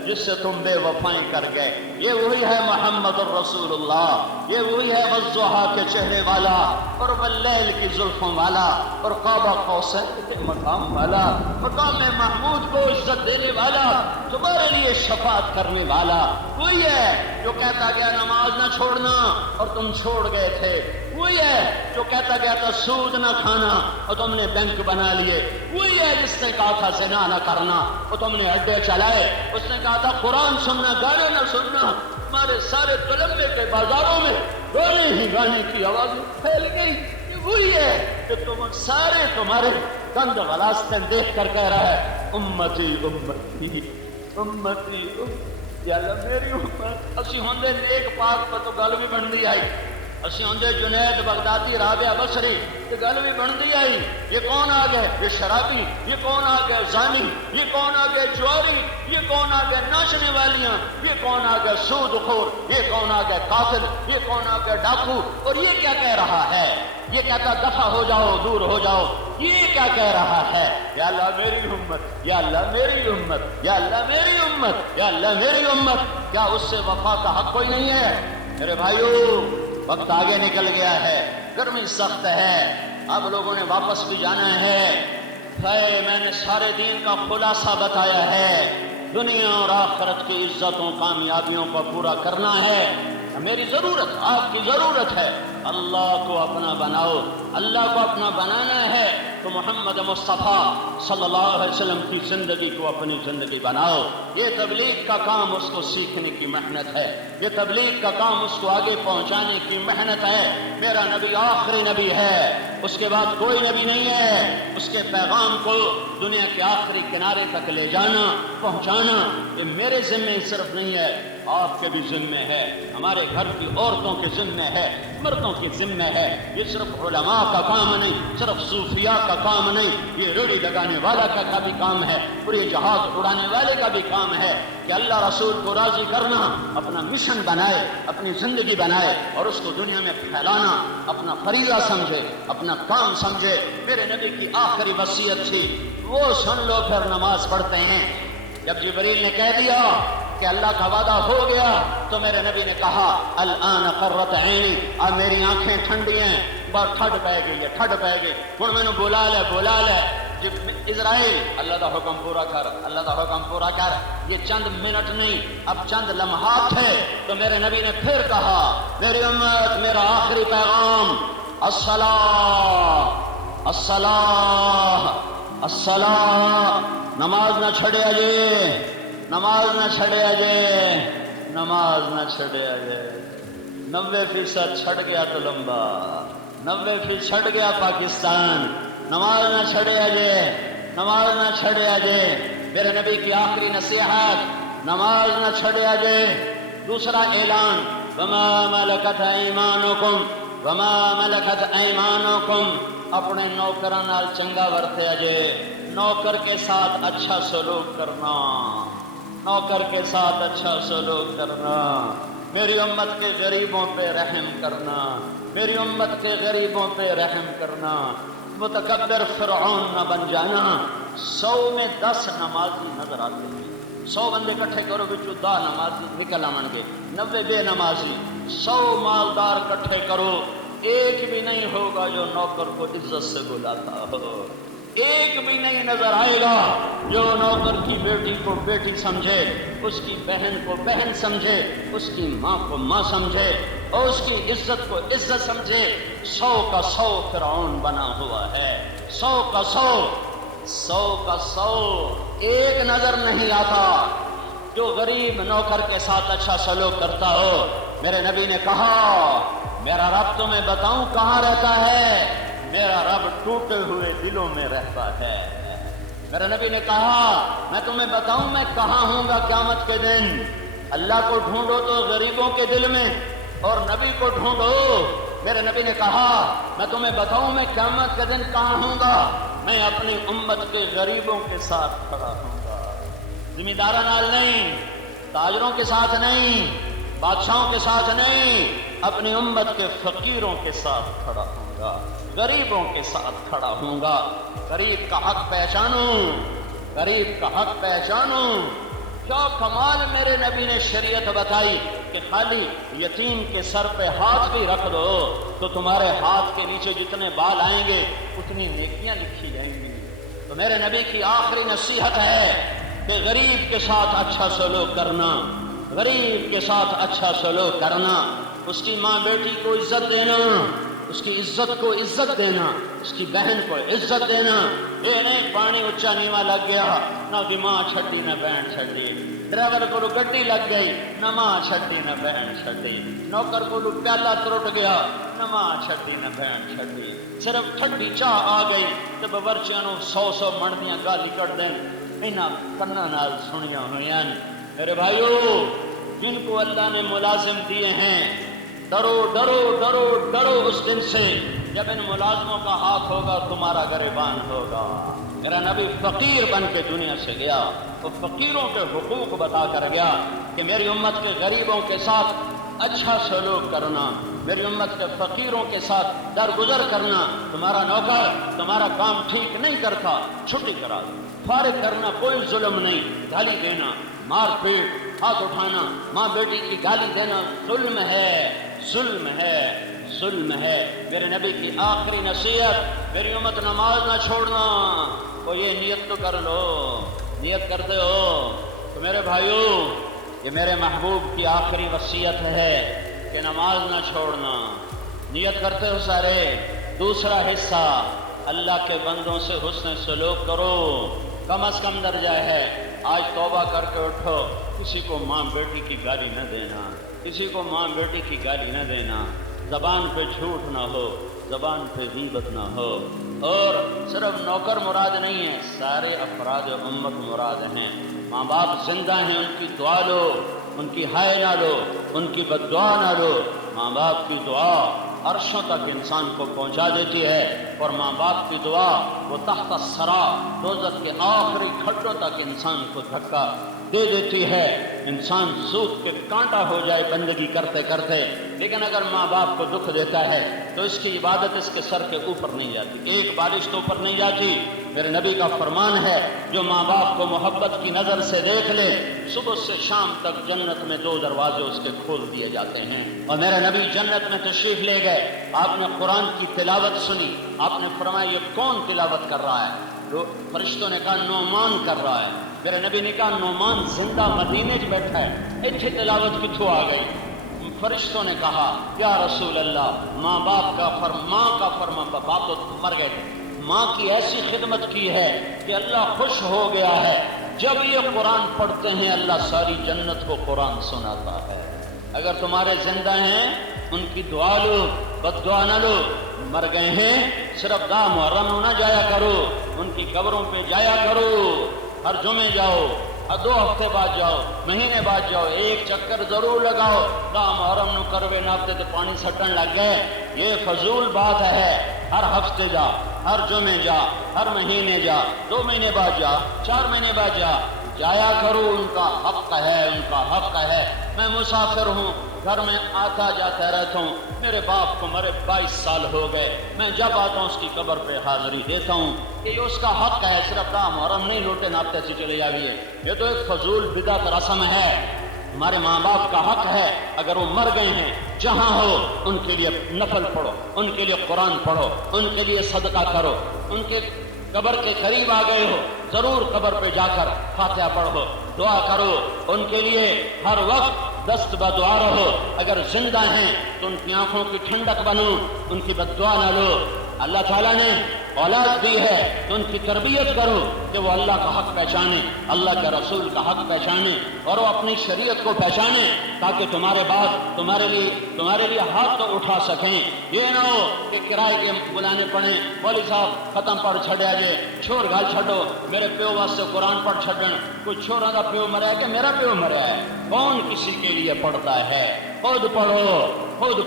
جس سے تم بے وفائیں کر گئے، یہ وہی ہے محمد الرسول اللہ، یہ وہی ہے والضحیٰ کے چہرے والا اور واللیل کی زلفوں والا اور قاب قوسین کے مقام والا، مقام محمود کو عزت دینے والا، تمہارے لیے شفاعت کرنے والا وہی ہے جو کہتا گیا نماز نہ چھوڑنا اور تم چھوڑ گئے تھے، وہی ہے جو کہتا گیا تھا سود نہ کھانا اور تم نے بینک بنا لیے، وہی ہے جس نے کہا تھا زنا نہ کرنا اور تم نے اڈے چلائے، اس نے کہا تھا قرآن سننا گانے نہ سننا، ہمارے سارے کلمبے کے بازاروں میں گانے ہی گانے کی آوازیں پھیل گئی۔ یہ وہی ہے کہ تم سارے تمہارے گند غلاستیں دیکھ کر کہہ رہا ہے امتی امتی امتی یا اللہ میری امت۔ اسی ہوندے نیک پاک پر تو گل بھی بنتی آئی، اسی ہوندے جنید بغدادی رابعہ بصری تو گل بھی بنتی آئی، یہ کون آ گئے؟ یہ شرابی، یہ کون آ گئے؟ زانی، یہ کون آ گئے؟ جواری، یہ کون آ گئے؟ ناچنے والیاں، یہ کون آ گئے؟ سود خور، یہ کون آ گئے؟ قاتل، یہ کون آ گئے؟ ڈاکو۔ اور یہ کیا کہہ رہا ہے؟ یہ کہتا دفع ہو جاؤ، دور ہو جاؤ، یہ کیا کہہ رہا ہے؟ یا اللہ میری امت، یا اللہ میری امت، یا اللہ میری امت، یا اللہ میری امت۔ کیا اس سے وفا کا حق کوئی نہیں ہے؟ میرے بھائیو وقت آگے نکل گیا ہے، گرمی سخت ہے، اب لوگوں نے واپس بھی جانا ہے۔ میں نے سارے دین کا خلاصہ بتایا ہے، دنیا اور آخرت کی عزتوں کامیابیوں کو پورا کرنا ہے۔ میری ضرورت، آپ کی ضرورت ہے اللہ کو اپنا بناؤ، اللہ کو اپنا بنانا ہے تو محمد مصطفیٰ صلی اللہ علیہ وسلم کی زندگی کو اپنی زندگی بناؤ۔ یہ تبلیغ کا کام اس کو سیکھنے کی محنت ہے، یہ تبلیغ کا کام اس کو آگے پہنچانے کی محنت ہے۔ میرا نبی آخری نبی ہے، اس کے بعد کوئی نبی نہیں ہے، اس کے پیغام کو دنیا کے آخری کنارے تک لے جانا، پہنچانا، یہ میرے ذمہ صرف نہیں ہے، آپ کے بھی ذمہ ہے، ہمارے گھر کی عورتوں کے ذمہ ہے، مردوں کے ذمہ ہے۔ یہ صرف علماء کا کام نہیں، صرف صوفیاء کا کام نہیں، یہ ریڑھی لگانے والا کا بھی کام ہے اور یہ جہاز اڑانے والے کا بھی کام ہے کہ اللہ رسول کو راضی کرنا اپنا مشن بنائے، اپنی زندگی بنائے اور اس کو دنیا میں پھیلانا اپنا فریضہ سمجھے، اپنا کام سمجھے۔ میرے نبی کی آخری وصیت تھی، وہ سن لو پھر نماز پڑھتے ہیں۔ جب جبریل نے کہہ دیا کہ اللہ کا وعدہ ہو گیا تو میرے نبی نے کہا الآن قرۃ عینی، اب میری آنکھیں ٹھنڈی ہیں، بس ٹھڈ پہ گئی ہے، ٹھڈ پہ گئی، ہن مینوں بلا لے جب اسرائیل اللہ دا حکم پورا کر، اللہ دا حکم پورا کر۔ یہ چند منٹ نہیں، اب چند لمحات تھے تو میرے نبی نے پھر کہا میری امت، میرا آخری پیغام الصلاۃ الصلاۃ الصلاۃ، نماز نہ چھڑیا جے، نماز نہ چھڑیا جے، نماز نہ چھڑیا جے۔ 90% چھڑ گیا تو لمبا، 90% چھڑ گیا پاکستان، نماز نہ چھڑیا جے، نماز نہ چھڑیا جے۔ میرے نبی کی آخری نصیحت نماز نہ چھڑیا جے۔ دوسرا اعلان وما ملکت ایمانکم، وما ملکت ایمانکم، اپنے نوکراں نال چنگا ورتیا جے، نوکر کے ساتھ اچھا سلوک کرنا، نوکر کے ساتھ اچھا سلوک کرنا، میری امت کے غریبوں پہ رحم کرنا، میری امت کے غریبوں پہ رحم کرنا، متکبر فرعون نہ بن جانا۔ 100 میں 10 نمازی نظر آتے ہیں، 100 بندے کٹھے کرو بچو 10 نمازی نکل آن گے، 90 بے نمازی، 100 مالدار کٹھے کرو، ایک بھی نہیں ہوگا جو نوکر کو عزت سے بلاتا ہو، ایک بھی نہیں نظر آئے گا جو نوکر کی بیٹی کو بیٹی سمجھے، اس کی بہن کو بہن سمجھے، اس کی ماں کو ماں سمجھے اور اس کی عزت کو عزت سمجھے۔ 100 کا 100 فرعون بنا ہوا ہے، 100 کا 100، 100 کا 100 ایک نظر نہیں آتا جو غریب نوکر کے ساتھ اچھا سلوک کرتا ہو۔ میرے نبی نے کہا میرا رب تمہیں بتاؤں کہاں رہتا ہے؟ میرا رب ٹوٹے ہوئے دلوں میں رہتا ہے۔ میرے نبی نے کہا میں تمہیں بتاؤں میں کہاں ہوں گا قیامت کے دن؟ اللہ کو ڈھونڈو تو غریبوں کے دل میں، اور نبی کو ڈھونڈو۔ میرے نبی نے کہا میں تمہیں بتاؤں میں قیامت کے دن کہاں ہوں گا؟ میں اپنی امت کے غریبوں کے ساتھ کھڑا ہوں گا، زمینداروں نال نہیں، تاجروں کے ساتھ نہیں، بادشاہوں کے ساتھ نہیں، اپنی امت کے فقیروں کے ساتھ کھڑا ہوں گا، غریبوں کے ساتھ کھڑا ہوں گا۔ غریب کا حق پہچانو، غریب کا حق پہچانو۔ کیا کمال میرے نبی نے شریعت بتائی کہ خالی یتیم کے سر پہ ہاتھ بھی رکھ دو تو تمہارے ہاتھ کے نیچے جتنے بال آئیں گے اتنی نیکیاں لکھی جائیں گی۔ تو میرے نبی کی آخری نصیحت ہے کہ غریب کے ساتھ اچھا سلوک کرنا، غریب کے ساتھ اچھا سلوک کرنا، اس کی ماں بیٹی کو عزت دینا، اس کی عزت کو عزت دینا، اس کی بہن کو عزت دینا۔ یہ نہیں پانی اچا نیواں لگ گیا نہ دی ماں چھڈی نہ بہن چھڈی، ڈرائیور کو گڈی لگ گئی نہ ماں چھڈی نہ بہن چھڈی، نوکر کو پیالہ ترٹ گیا نہ ماں چھڈی نہ بہن چھڈی، صرف ٹھنڈی چاہ آ گئی تو باورچیاں نو 100 من دیاں گالی کٹ دین۔ انہاں کناں نال سنیاں ہوئیاں۔ میرے بھائیو، جن کو اللہ نے ملازم دیے ہیں، ڈرو ڈرو ڈرو ڈرو اس دن سے جب ان ملازموں کا ہاتھ ہوگا تمہارا گریبان ہوگا۔ میرا نبی فقیر بن کے دنیا سے گیا، وہ فقیروں کے حقوق بتا کر گیا کہ میری امت کے غریبوں کے ساتھ اچھا سلوک کرنا، میری امت کے فقیروں کے ساتھ درگزر کرنا۔ تمہارا نوکر تمہارا کام ٹھیک نہیں کرتا، چھٹی کرا دو، فارغ کرنا، کوئی ظلم نہیں۔ گالی دینا، مار پیٹ، ہاتھ اٹھانا، ماں بیٹی کی گالی دینا ظلم ہے، ظلم ہے، ظلم ہے۔ میرے نبی کی آخری نصیحت، میری امت نماز نہ چھوڑنا۔ تو یہ نیت تو کر لو، نیت کرتے ہو تو میرے بھائیو، یہ میرے محبوب کی آخری وصیت ہے کہ نماز نہ چھوڑنا۔ نیت کرتے ہو سارے؟ دوسرا حصہ، اللہ کے بندوں سے حسن سلوک کرو، کم از کم درجہ ہے۔ آج توبہ کر کے اٹھو، کسی کو ماں بیٹی کی گالی نہ دینا، کسی کو ماں بیٹی کی گالی نہ دینا، زبان پہ جھوٹ نہ ہو، زبان پہ غیبت نہ ہو۔ اور صرف نوکر مراد نہیں ہے، سارے افراد امت مراد ہیں۔ ماں باپ زندہ ہیں، ان کی دعا لو، ان کی ہائے نہ لو، ان کی بد دعا نہ لو۔ ماں باپ کی دعا عرشوں تک انسان کو پہنچا دیتی ہے، اور ماں باپ کی دعا وہ تحت الثری، دوزخ کے آخری کھڈوں تک انسان کو دھکا دے دیتی ہے۔ انسان سوکھ کے کانٹا ہو جائے بندگی کرتے کرتے، لیکن اگر ماں باپ کو دکھ دیتا ہے تو اس کی عبادت اس کے سر کے اوپر نہیں جاتی، ایک بارش تو اوپر نہیں جاتی۔ میرے نبی کا فرمان ہے، جو ماں باپ کو محبت کی نظر سے دیکھ لے، صبح سے شام تک جنت میں 2 دروازے اس کے کھول دیے جاتے ہیں۔ اور میرے نبی جنت میں تشریف لے گئے، آپ نے قرآن کی تلاوت سنی، آپ نے فرمایا یہ کون تلاوت کر رہا ہے؟ فرشتوں نے کہا نعمان کر رہا ہے۔ میرے نبی نے کہا نعمان زندہ مدینے میں بیٹھا ہے، اتنی تلاوت کتوں آ گئی؟ فرشتوں نے کہا یا رسول اللہ، ماں باپ کا فرما، باپ تو مر گئے تھے، ماں کی ایسی خدمت کی ہے کہ اللہ خوش ہو گیا ہے، جب یہ قرآن پڑھتے ہیں اللہ ساری جنت کو قرآن سناتا ہے۔ اگر تمہارے زندہ ہیں ان کی دعا لو، بد دعا نہ لو۔ مر گئے ہیں صرف دا محرم نہ جایا کرو، ان کی قبروں پہ جایا کرو، ہر جمعے جاؤ، ہر 2 ہفتے بعد جاؤ، مہینے بعد جاؤ، ایک چکر ضرور لگاؤ۔ دا محرم نو کروے ناپتے تو پانی سٹن لگ گئے، یہ فضول بات ہے۔ ہر ہفتے جا، ہر جمعے جا، ہر مہینے جا، 2 مہینے بعد جا، 4 مہینے بعد جا، جایا کرو، ان کا حق ہے، ان کا حق ہے۔ میں مسافر ہوں، گھر میں آتا جاتا رہتا ہوں، میرے باپ کو مرے 22 سال ہو گئے، میں جب آتا ہوں اس کی قبر پہ حاضری دیتا ہوں کہ یہ اس کا حق ہے، صرف دا محرم نہیں لوٹے ناپتے سے چلے جائیے، یہ تو ایک فضول بدعت رسم ہے۔ ہمارے ماں باپ کا حق ہے، اگر وہ مر گئے ہیں جہاں ہو ان کے لیے نفل پڑھو، ان کے لیے قرآن پڑھو، ان کے لیے صدقہ کرو، ان کے قبر کے قریب آ گئے ہو ضرور قبر پہ جا کر فاتحہ پڑھو، دعا کرو، ان کے لیے ہر وقت دست بدعا رہو۔ اگر زندہ ہیں تو ان کی آنکھوں کی ٹھنڈک بنو، ان کی بد دعا نہ لو۔ اللہ تعالیٰ نے اولاد دی ہے تو ان کی تربیت کرو کہ وہ اللہ کا حق پہچانے، اللہ کے رسول کا حق پہچانے اور وہ اپنی شریعت کو پہچانے، تاکہ تمہارے بعد تمہارے لیے ہاتھ تو اٹھا سکیں۔ یہ نہ ہو کہ کرائے کے بلانے پڑیں، مولوی صاحب ختم پڑھ چھڑیا جے، چھوڑ گال چھڑو، میرے پیو واسطے قرآن پڑھ چھڑن، کوئی چھوڑا کا پیو مریا ہے کہ میرا پیو مریا ہے؟ کون کسی کے لیے پڑھتا ہے؟ خود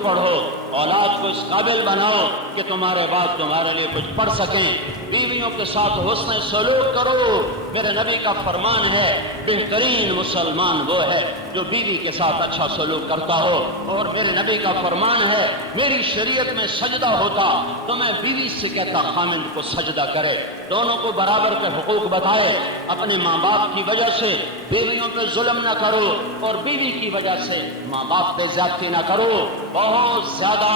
پڑھو، اولاد کو اس قابل بناؤ کہ تمہارے بعد تمہارے لیے کچھ پڑھ سکیں۔ بیویوں کے ساتھ حسن سلوک کرو، میرے نبی کا فرمان ہے بہترین مسلمان وہ ہے جو بیوی کے ساتھ اچھا سلوک کرتا ہو، اور میرے نبی کا فرمان ہے میری شریعت میں سجدہ ہوتا تو میں بیوی سے کہتا خامند کو سجدہ کرے، دونوں کو برابر کے حقوق بتائے۔ اپنے ماں باپ کی وجہ سے بیویوں پہ ظلم نہ کرو اور بیوی کی وجہ سے ماں باپ پہ زیادتی نہ کرو۔ بہت زیادہ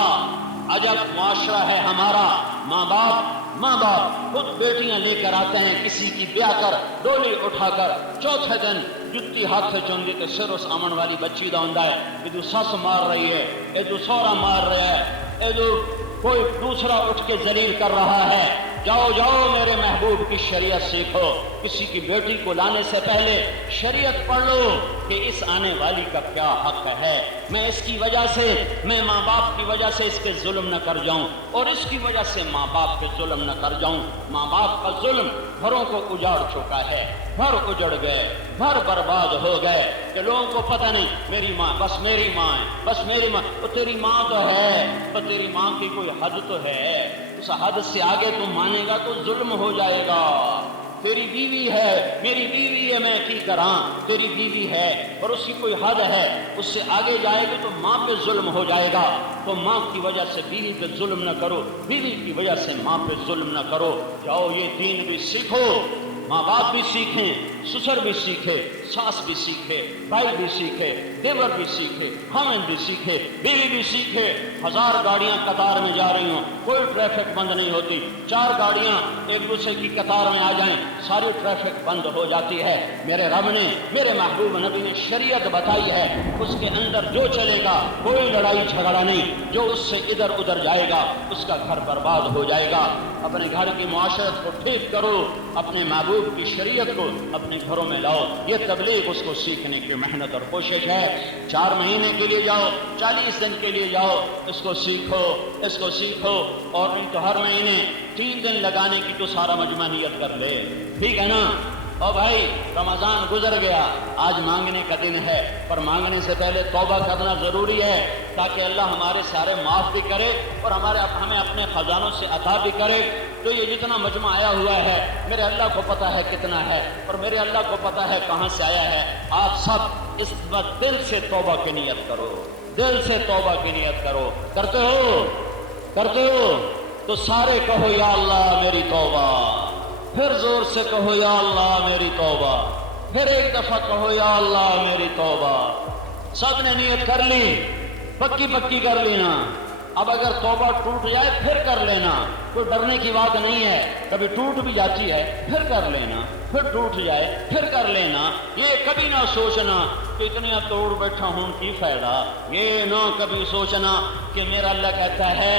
عجب معاشرہ ہے ہمارا، ماں باپ خود بیٹیاں لے کر آتے ہیں کسی کی بیاہ کر، ڈولی اٹھا کر، چوتھے دن جتی ہاتھ سے چون کے سر اس امن والی بچی دا ہوندا ہے، یہ تو سس مار رہی ہے، یہ تو سورا مار رہا ہے، یہ تو کوئی دوسرا اٹھ کے ذلیل کر رہا ہے۔ جاؤ میرے محبوب کی شریعت سیکھو، کسی کی بیٹی کو لانے سے پہلے شریعت پڑھ لو کہ اس آنے والی کا کیا حق ہے، میں اس کی وجہ سے، میں ماں باپ کی وجہ سے اس کے ظلم نہ کر جاؤں اور اس کی وجہ سے ماں باپ کے ظلم نہ کر جاؤں۔ ماں باپ کا ظلم گھروں کو اجاڑ چکا ہے، گھر اجڑ گئے، گھر برباد ہو گئے کہ لوگوں کو پتہ نہیں میری ماں بس میری ماں ہے، بس میری ماں، تو تیری ماں تو ہے، تو تیری ماں کی کوئی حد تو ہے، اس حد سے آگے تم مانے گا تو ظلم ہو جائے گا۔ تیری بیوی ہے، میری بیوی ہے، میں کی کراں، تیری بیوی ہے اور اس کی کوئی حد ہے، اس سے آگے جائے گی تو ماں پہ ظلم ہو جائے گا۔ تو ماں کی وجہ سے بیوی پہ ظلم نہ کرو، بیوی کی وجہ سے ماں پہ ظلم نہ کرو۔ جاؤ یہ دین بھی سیکھو، ماں باپ بھی سیکھیں، سسر بھی سیکھے، ساس بھی سیکھے، بھائی بھی سیکھے، دیور بھی سیکھے، خامند بھی سیکھے، بیوی بھی سیکھے۔ 1000 گاڑیاں قطار میں جا رہی ہوں، کوئی ٹریفک بند نہیں ہوتی، 4 گاڑیاں ایک دوسرے کی قطار میں آ جائیں ساری ٹریفک بند ہو جاتی ہے۔ میرے رب نے، میرے محبوب نبی نے شریعت بتائی ہے، اس کے اندر جو چلے گا کوئی لڑائی جھگڑا نہیں، جو اس سے ادھر ادھر جائے گا اس کا گھر برباد ہو جائے گا۔ اپنے گھر کی معاشرت کو ٹھیک کرو، اپنے محبوب کی شریعت کو اپنے گھروں میں لاؤ۔ یہ تبلیغ اس کو سیکھنے کی محنت اور کوشش ہے۔ 4 مہینے کے لیے جاؤ، 40 دن کے لیے جاؤ، اس کو سیکھو اور نہیں تو ہر مہینے 3 دن لگانے کی تو سارا مجمع نیت کر لے، ٹھیک ہے نا؟ اور بھائی رمضان گزر گیا، آج مانگنے کا دن ہے، پر مانگنے سے پہلے توبہ کرنا ضروری ہے تاکہ اللہ ہمارے سارے معاف بھی کرے اور ہمیں اپنے خزانوں سے عطا بھی کرے۔ تو یہ جتنا مجمع آیا ہوا ہے میرے اللہ کو پتہ ہے کتنا ہے اور میرے اللہ کو پتہ ہے کہاں سے آیا ہے۔ آپ سب اس وقت دل سے توبہ کی نیت کرو، دل سے توبہ کی نیت کرو۔ کرتے ہو تو سارے کہو یا اللہ میری توبہ، پھر زور سے کہو یا اللہ میری توبہ، پھر ایک دفعہ کہو یا اللہ میری توبہ۔ سب نے نیت کر لی، پکی کر لینا۔ اب اگر توبہ ٹوٹ جائے پھر کر لینا، کوئی ڈرنے کی بات نہیں ہے، کبھی ٹوٹ بھی جاتی ہے پھر کر لینا، پھر ٹوٹ جائے پھر کر لینا۔ یہ کبھی نہ سوچنا کہ اتنا توڑ بیٹھا ہوں کی فائدہ، یہ نہ کبھی سوچنا کہ میرا اللہ کہتا ہے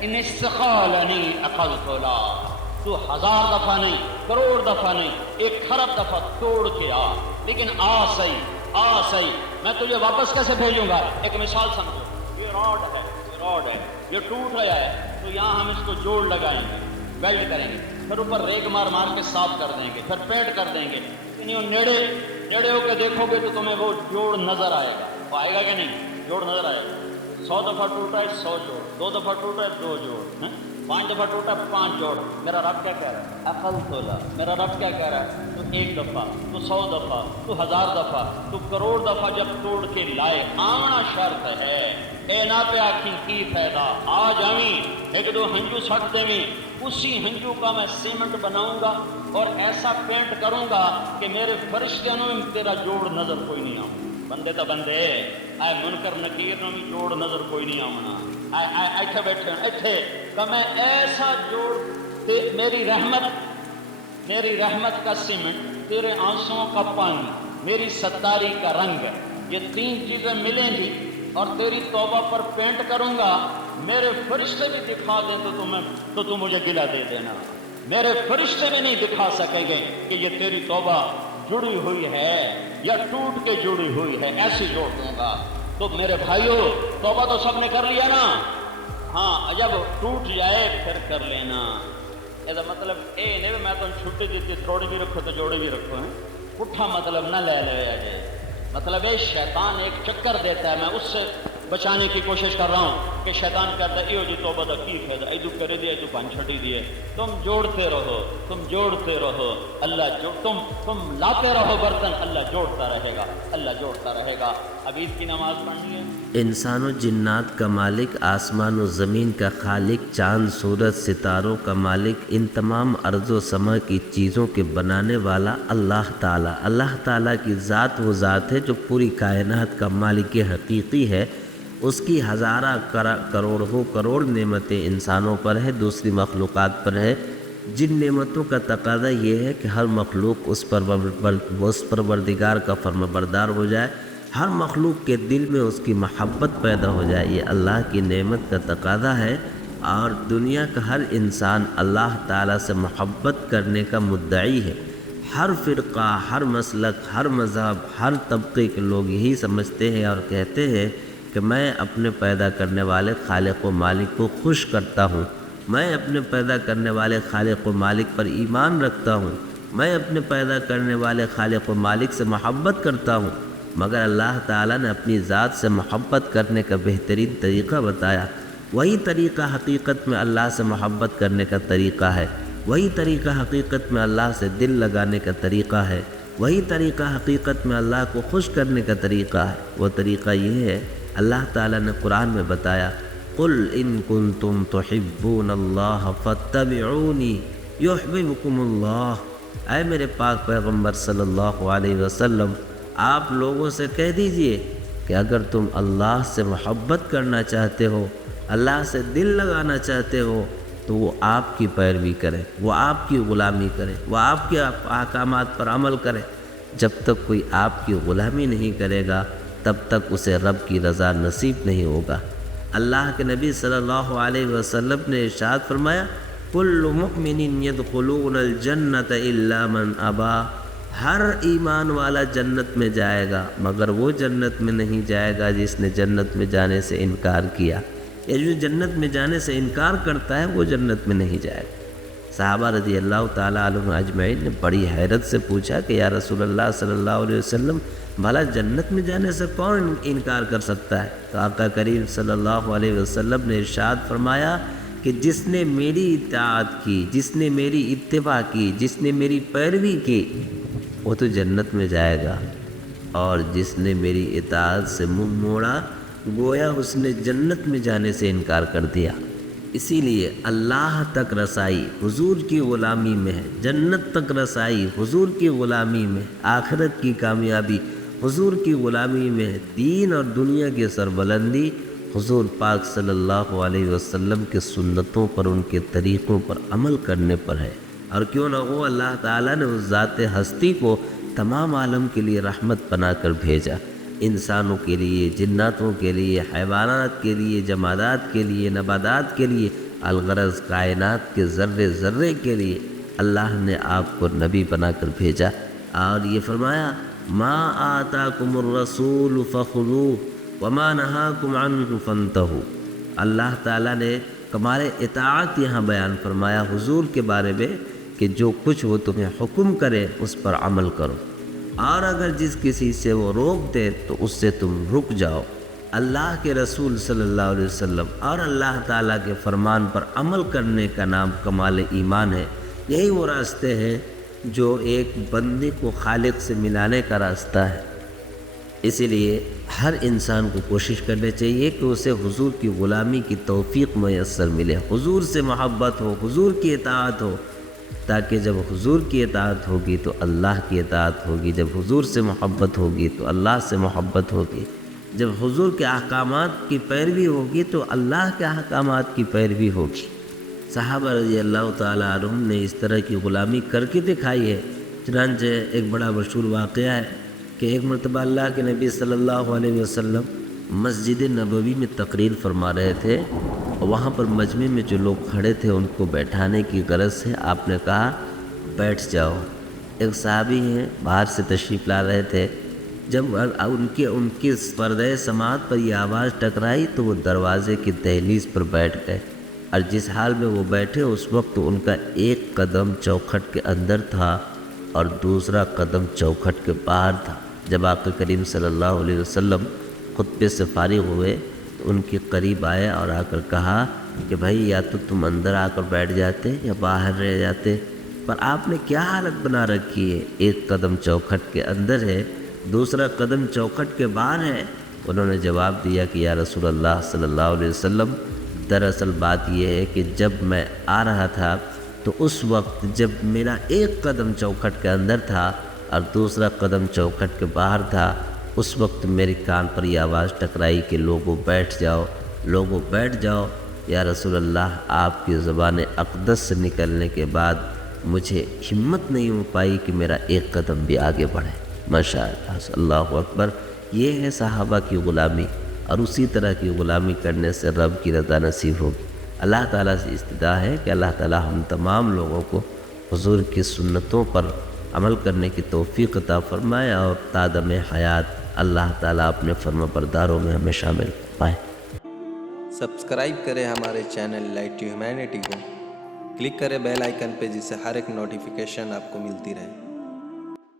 ان استقالنی اقلت لا، تو 1000 دفعہ نہیں، کروڑ دفعہ نہیں، 1 خرب دفعہ توڑ کے آ، لیکن آ صحیح، میں تجھے واپس کیسے بھیجوں گا؟ ایک مثال سمجھو، یہ راڈ ہے، یہ ٹوٹ رہا ہے تو یہاں ہم اس کو جوڑ لگائیں گے، ویلڈ کریں گے، پھر اوپر ریگ مار کے صاف کر دیں گے، پھر پینٹ کر دیں گے۔ نیڑے ہو کے دیکھو گے تو تمہیں وہ جوڑ نظر آئے گا، وہ آئے گا کہ نہیں؟ جوڑ نظر آئے گا۔ 100 دفعہ ٹوٹا ہے 100 جوڑ، 2 دفعہ ٹوٹا ہے 2 جوڑ، 5 دفعہ ٹوٹا 5 جوڑ۔ میرا رب کیا کہہ رہا ہے؟ عقل تولا۔ میرا رب کیا کہہ رہا ہے؟ تو 1 دفعہ، تو 100 دفعہ، تو 1000 دفعہ، تو کروڑ دفعہ جب توڑ کے لائے آنا شرط ہے۔ اے نا پہ آکھی کی فائدہ، آ جاویں 1-2 ہنجو سٹ دیویں، اسی ہنجو کا میں سیمنٹ بناؤں گا اور ایسا پینٹ کروں گا کہ میرے فرشتوں میں تیرا جوڑ نظر کوئی نہیں آؤں۔ بندے تو بندے اے منکر نکیر نو بھی جوڑ نظر کوئی نہیں آونا، ایتھے بیٹھے ایتھے کہ میں ایسا جوڑ، میری رحمت کا سیمنٹ، تیرے آنسوؤں کا پانی، میری ستاری کا رنگ، یہ 3 چیزیں ملیں گی اور تیری توبہ پر پینٹ کروں گا میرے فرشتے بھی دکھا دیں تو تم مجھے گلہ دے دینا، میرے فرشتے بھی نہیں دکھا سکیں گے کہ یہ تیری توبہ جڑی ہوئی ہے یا ٹوٹ کے جڑی ہوئی ہے، ایسی جوڑ دوں گا۔ تو میرے بھائیو، توبہ تو سب نے کر لیا نا، ہاں جب ٹوٹ جائے پھر کر لینا۔ یہ مطلب اے نہیں میں تم چھٹی دیتی تھوڑی بھی رکھو تو جوڑی بھی رکھو ہیں، پٹھا مطلب نہ لے جائے۔ مطلب ہے شیطان ایک چکر دیتا ہے، میں اس سے بچانے کی کوشش کر رہا ہوں کہ شیطان کہتا ہے ایو جی توبہ دا کی فائدہ، ایدو کرے دیے ایدو پان چھٹی دیے۔ تم جوڑتے رہو، تم جوڑتے رہو، اللہ تم لاتے رہو برتن، اللہ جوڑتا رہے گا، اللہ جوڑتا رہے گا۔ اب عید کی نماز پڑھنی ہے۔ انسان و جنات کا مالک، آسمان و زمین کا خالق، چاند سورج ستاروں کا مالک، ان تمام ارض و سما کی چیزوں کے بنانے والا اللہ تعالیٰ۔ اللہ تعالیٰ کی ذات وہ ذات ہے جو پوری کائنات کا مالک حقیقی ہے۔ اس کی ہزارہ کروڑ نعمتیں انسانوں پر ہے، دوسری مخلوقات پر ہے۔ جن نعمتوں کا تقاضا یہ ہے کہ ہر مخلوق اس پروردگار کا فرمانبردار ہو جائے، ہر مخلوق کے دل میں اس کی محبت پیدا ہو جائے، یہ اللہ کی نعمت کا تقاضا ہے۔ اور دنیا کا ہر انسان اللہ تعالیٰ سے محبت کرنے کا مدعی ہے۔ ہر فرقہ، ہر مسلک، ہر مذہب، ہر طبقے کے لوگ یہی سمجھتے ہیں اور کہتے ہیں کہ میں اپنے پیدا کرنے والے خالق و مالک کو خوش کرتا ہوں، میں اپنے پیدا کرنے والے خالق و مالک پر ایمان رکھتا ہوں، میں اپنے پیدا کرنے والے خالق و مالک سے محبت کرتا ہوں۔ مگر اللہ تعالیٰ نے اپنی ذات سے محبت کرنے کا بہترین طریقہ بتایا۔ وہی طریقہ حقیقت میں اللہ سے محبت کرنے کا طریقہ ہے، وہی طریقہ حقیقت میں اللہ سے دل لگانے کا طریقہ ہے، وہی طریقہ حقیقت میں اللہ کو خوش کرنے کا طریقہ ہے۔ وہ طریقہ یہ ہے، اللہ تعالیٰ نے قرآن میں بتایا، قُلْ إِن كُنتُمْ تُحِبُّونَ اللَّهَ فَاتَّبِعُونِي يُحْبِبْكُمُ اللَّهُ۔ اے میرے پاک پیغمبر صلی اللہ علیہ وسلم، آپ لوگوں سے کہہ دیجئے کہ اگر تم اللہ سے محبت کرنا چاہتے ہو، اللہ سے دل لگانا چاہتے ہو، تو وہ آپ کی پیروی کرے، وہ آپ کی غلامی کرے، وہ آپ کے احکامات پر عمل کرے۔ جب تک کوئی آپ کی غلامی نہیں کرے گا تب تک اسے رب کی رضا نصیب نہیں ہوگا۔ اللہ کے نبی صلی اللہ علیہ وسلم نے ارشاد فرمایا، کل مؤمن يدخلون الجنت الا من ابا۔ ہر ایمان والا جنت میں جائے گا مگر وہ جنت میں نہیں جائے گا جس نے جنت میں جانے سے انکار کیا، یا جو جنت میں جانے سے انکار کرتا ہے وہ جنت میں نہیں جائے گا۔ صحابہ رضی اللہ تعالیٰ عنہم اجمعین نے بڑی حیرت سے پوچھا کہ یا رسول اللہ صلی اللہ علیہ وسلم، بھلا جنت میں جانے سے کون انکار کر سکتا ہے؟ تو آقا کریم صلی اللہ علیہ وسلم نے ارشاد فرمایا کہ جس نے میری اطاعت کی، جس نے میری اتباع کی، جس نے میری پیروی کی، وہ تو جنت میں جائے گا، اور جس نے میری اطاعت سے منہ موڑا گویا اس نے جنت میں جانے سے انکار کر دیا۔ اسی لیے اللہ تک رسائی حضور کی غلامی میں ہے، جنت تک رسائی حضور کی غلامی میں، آخرت کی کامیابی حضور کی غلامی میں ہے، دین اور دنیا کی سربلندی حضور پاک صلی اللہ علیہ وسلم کے سنتوں پر، ان کے طریقوں پر عمل کرنے پر ہے۔ اور کیوں نہ ہو، اللہ تعالیٰ نے اس ذات ہستی کو تمام عالم کے لیے رحمت بنا کر بھیجا، انسانوں کے لیے، جناتوں کے لیے، حیوانات کے لیے، جمادات کے لیے، نباتات کے لیے، الغرض کائنات کے ذرے ذرے کے لیے اللہ نے آپ کو نبی بنا کر بھیجا۔ اور یہ فرمایا، ما آتاکم الرسول فخذوہ وما نہاکم عنہ فانتہوا۔ اللہ تعالیٰ نے کمال اطاعت یہاں بیان فرمایا حضور کے بارے میں کہ جو کچھ وہ تمہیں حکم کرے اس پر عمل کرو، اور اگر جس کسی سے وہ روک دے تو اس سے تم رک جاؤ۔ اللہ کے رسول صلی اللہ علیہ وسلم اور اللہ تعالیٰ کے فرمان پر عمل کرنے کا نام کمال ایمان ہے۔ یہی وہ راستے ہیں جو ایک بندے کو خالق سے ملانے کا راستہ ہے۔ اسی لیے ہر انسان کو کوشش کرنی چاہیے کہ اسے حضور کی غلامی کی توفیق میسر ملے، حضور سے محبت ہو، حضور کی اطاعت ہو، تاکہ جب حضور کی اطاعت ہوگی تو اللہ کی اطاعت ہوگی، جب حضور سے محبت ہوگی تو اللہ سے محبت ہوگی، جب حضور کے احکامات کی پیروی ہوگی تو اللہ کے احکامات کی پیروی ہوگی۔ صحابہ رضی اللہ تعالیٰ عنہم نے اس طرح کی غلامی کر کے دکھائی ہے۔ چنانچہ ایک بڑا مشہور واقعہ ہے کہ ایک مرتبہ اللہ کے نبی صلی اللہ علیہ وسلم مسجد نبوی میں تقریر فرما رہے تھے اور وہاں پر مجمع میں جو لوگ کھڑے تھے ان کو بیٹھانے کی غرض سے آپ نے کہا بیٹھ جاؤ۔ ایک صحابی ہیں باہر سے تشریف لا رہے تھے، جب ان کی پردہ سماعت پر یہ آواز ٹکرائی تو وہ دروازے کی دہلیز پر بیٹھ گئے، اور جس حال میں وہ بیٹھے اس وقت ان کا ایک قدم چوکھٹ کے اندر تھا اور دوسرا قدم چوکھٹ کے باہر تھا۔ جب آقا کریم صلی اللہ علیہ وسلم خطبے سے فارغ ہوئے تو ان کے قریب آئے اور آ کر کہا کہ بھائی یا تو تم اندر آ کر بیٹھ جاتے یا باہر رہ جاتے، پر آپ نے کیا حالت بنا رکھی ہے، ایک قدم چوکھٹ کے اندر ہے دوسرا قدم چوکھٹ کے باہر ہے۔ انہوں نے جواب دیا کہ یا رسول اللہ صلی اللہ علیہ وسلم، دراصل بات یہ ہے کہ جب میں آ رہا تھا تو اس وقت جب میرا ایک قدم چوکھٹ کے اندر تھا اور دوسرا قدم چوکھٹ کے باہر تھا، اس وقت میرے کان پر یہ آواز ٹکرائی کہ لوگوں بیٹھ جاؤ، لوگوں بیٹھ جاؤ۔ یا رسول اللہ، آپ کی زبان اقدس سے نکلنے کے بعد مجھے ہمت نہیں ہو پائی کہ میرا ایک قدم بھی آگے بڑھے۔ ماشاءاللہ، اللہ اکبر۔ یہ ہے صحابہ کی غلامی، اور اسی طرح کی غلامی کرنے سے رب کی رضا نصیب ہوگی۔ اللہ تعالیٰ سے استدعا ہے کہ اللہ تعالیٰ ہم تمام لوگوں کو حضور کی سنتوں پر عمل کرنے کی توفیق عطا فرمائے، اور تادم حیات اللہ تعالیٰ اپنے فرما برداروں میں ہمیں شامل فرمائے۔ سبسکرائب کریں ہمارے چینل لائٹ ٹو ہیومینٹی کو، کلک کریں بیل آئیکن پہ جس سے ہر ایک نوٹیفیکیشن آپ کو ملتی رہے۔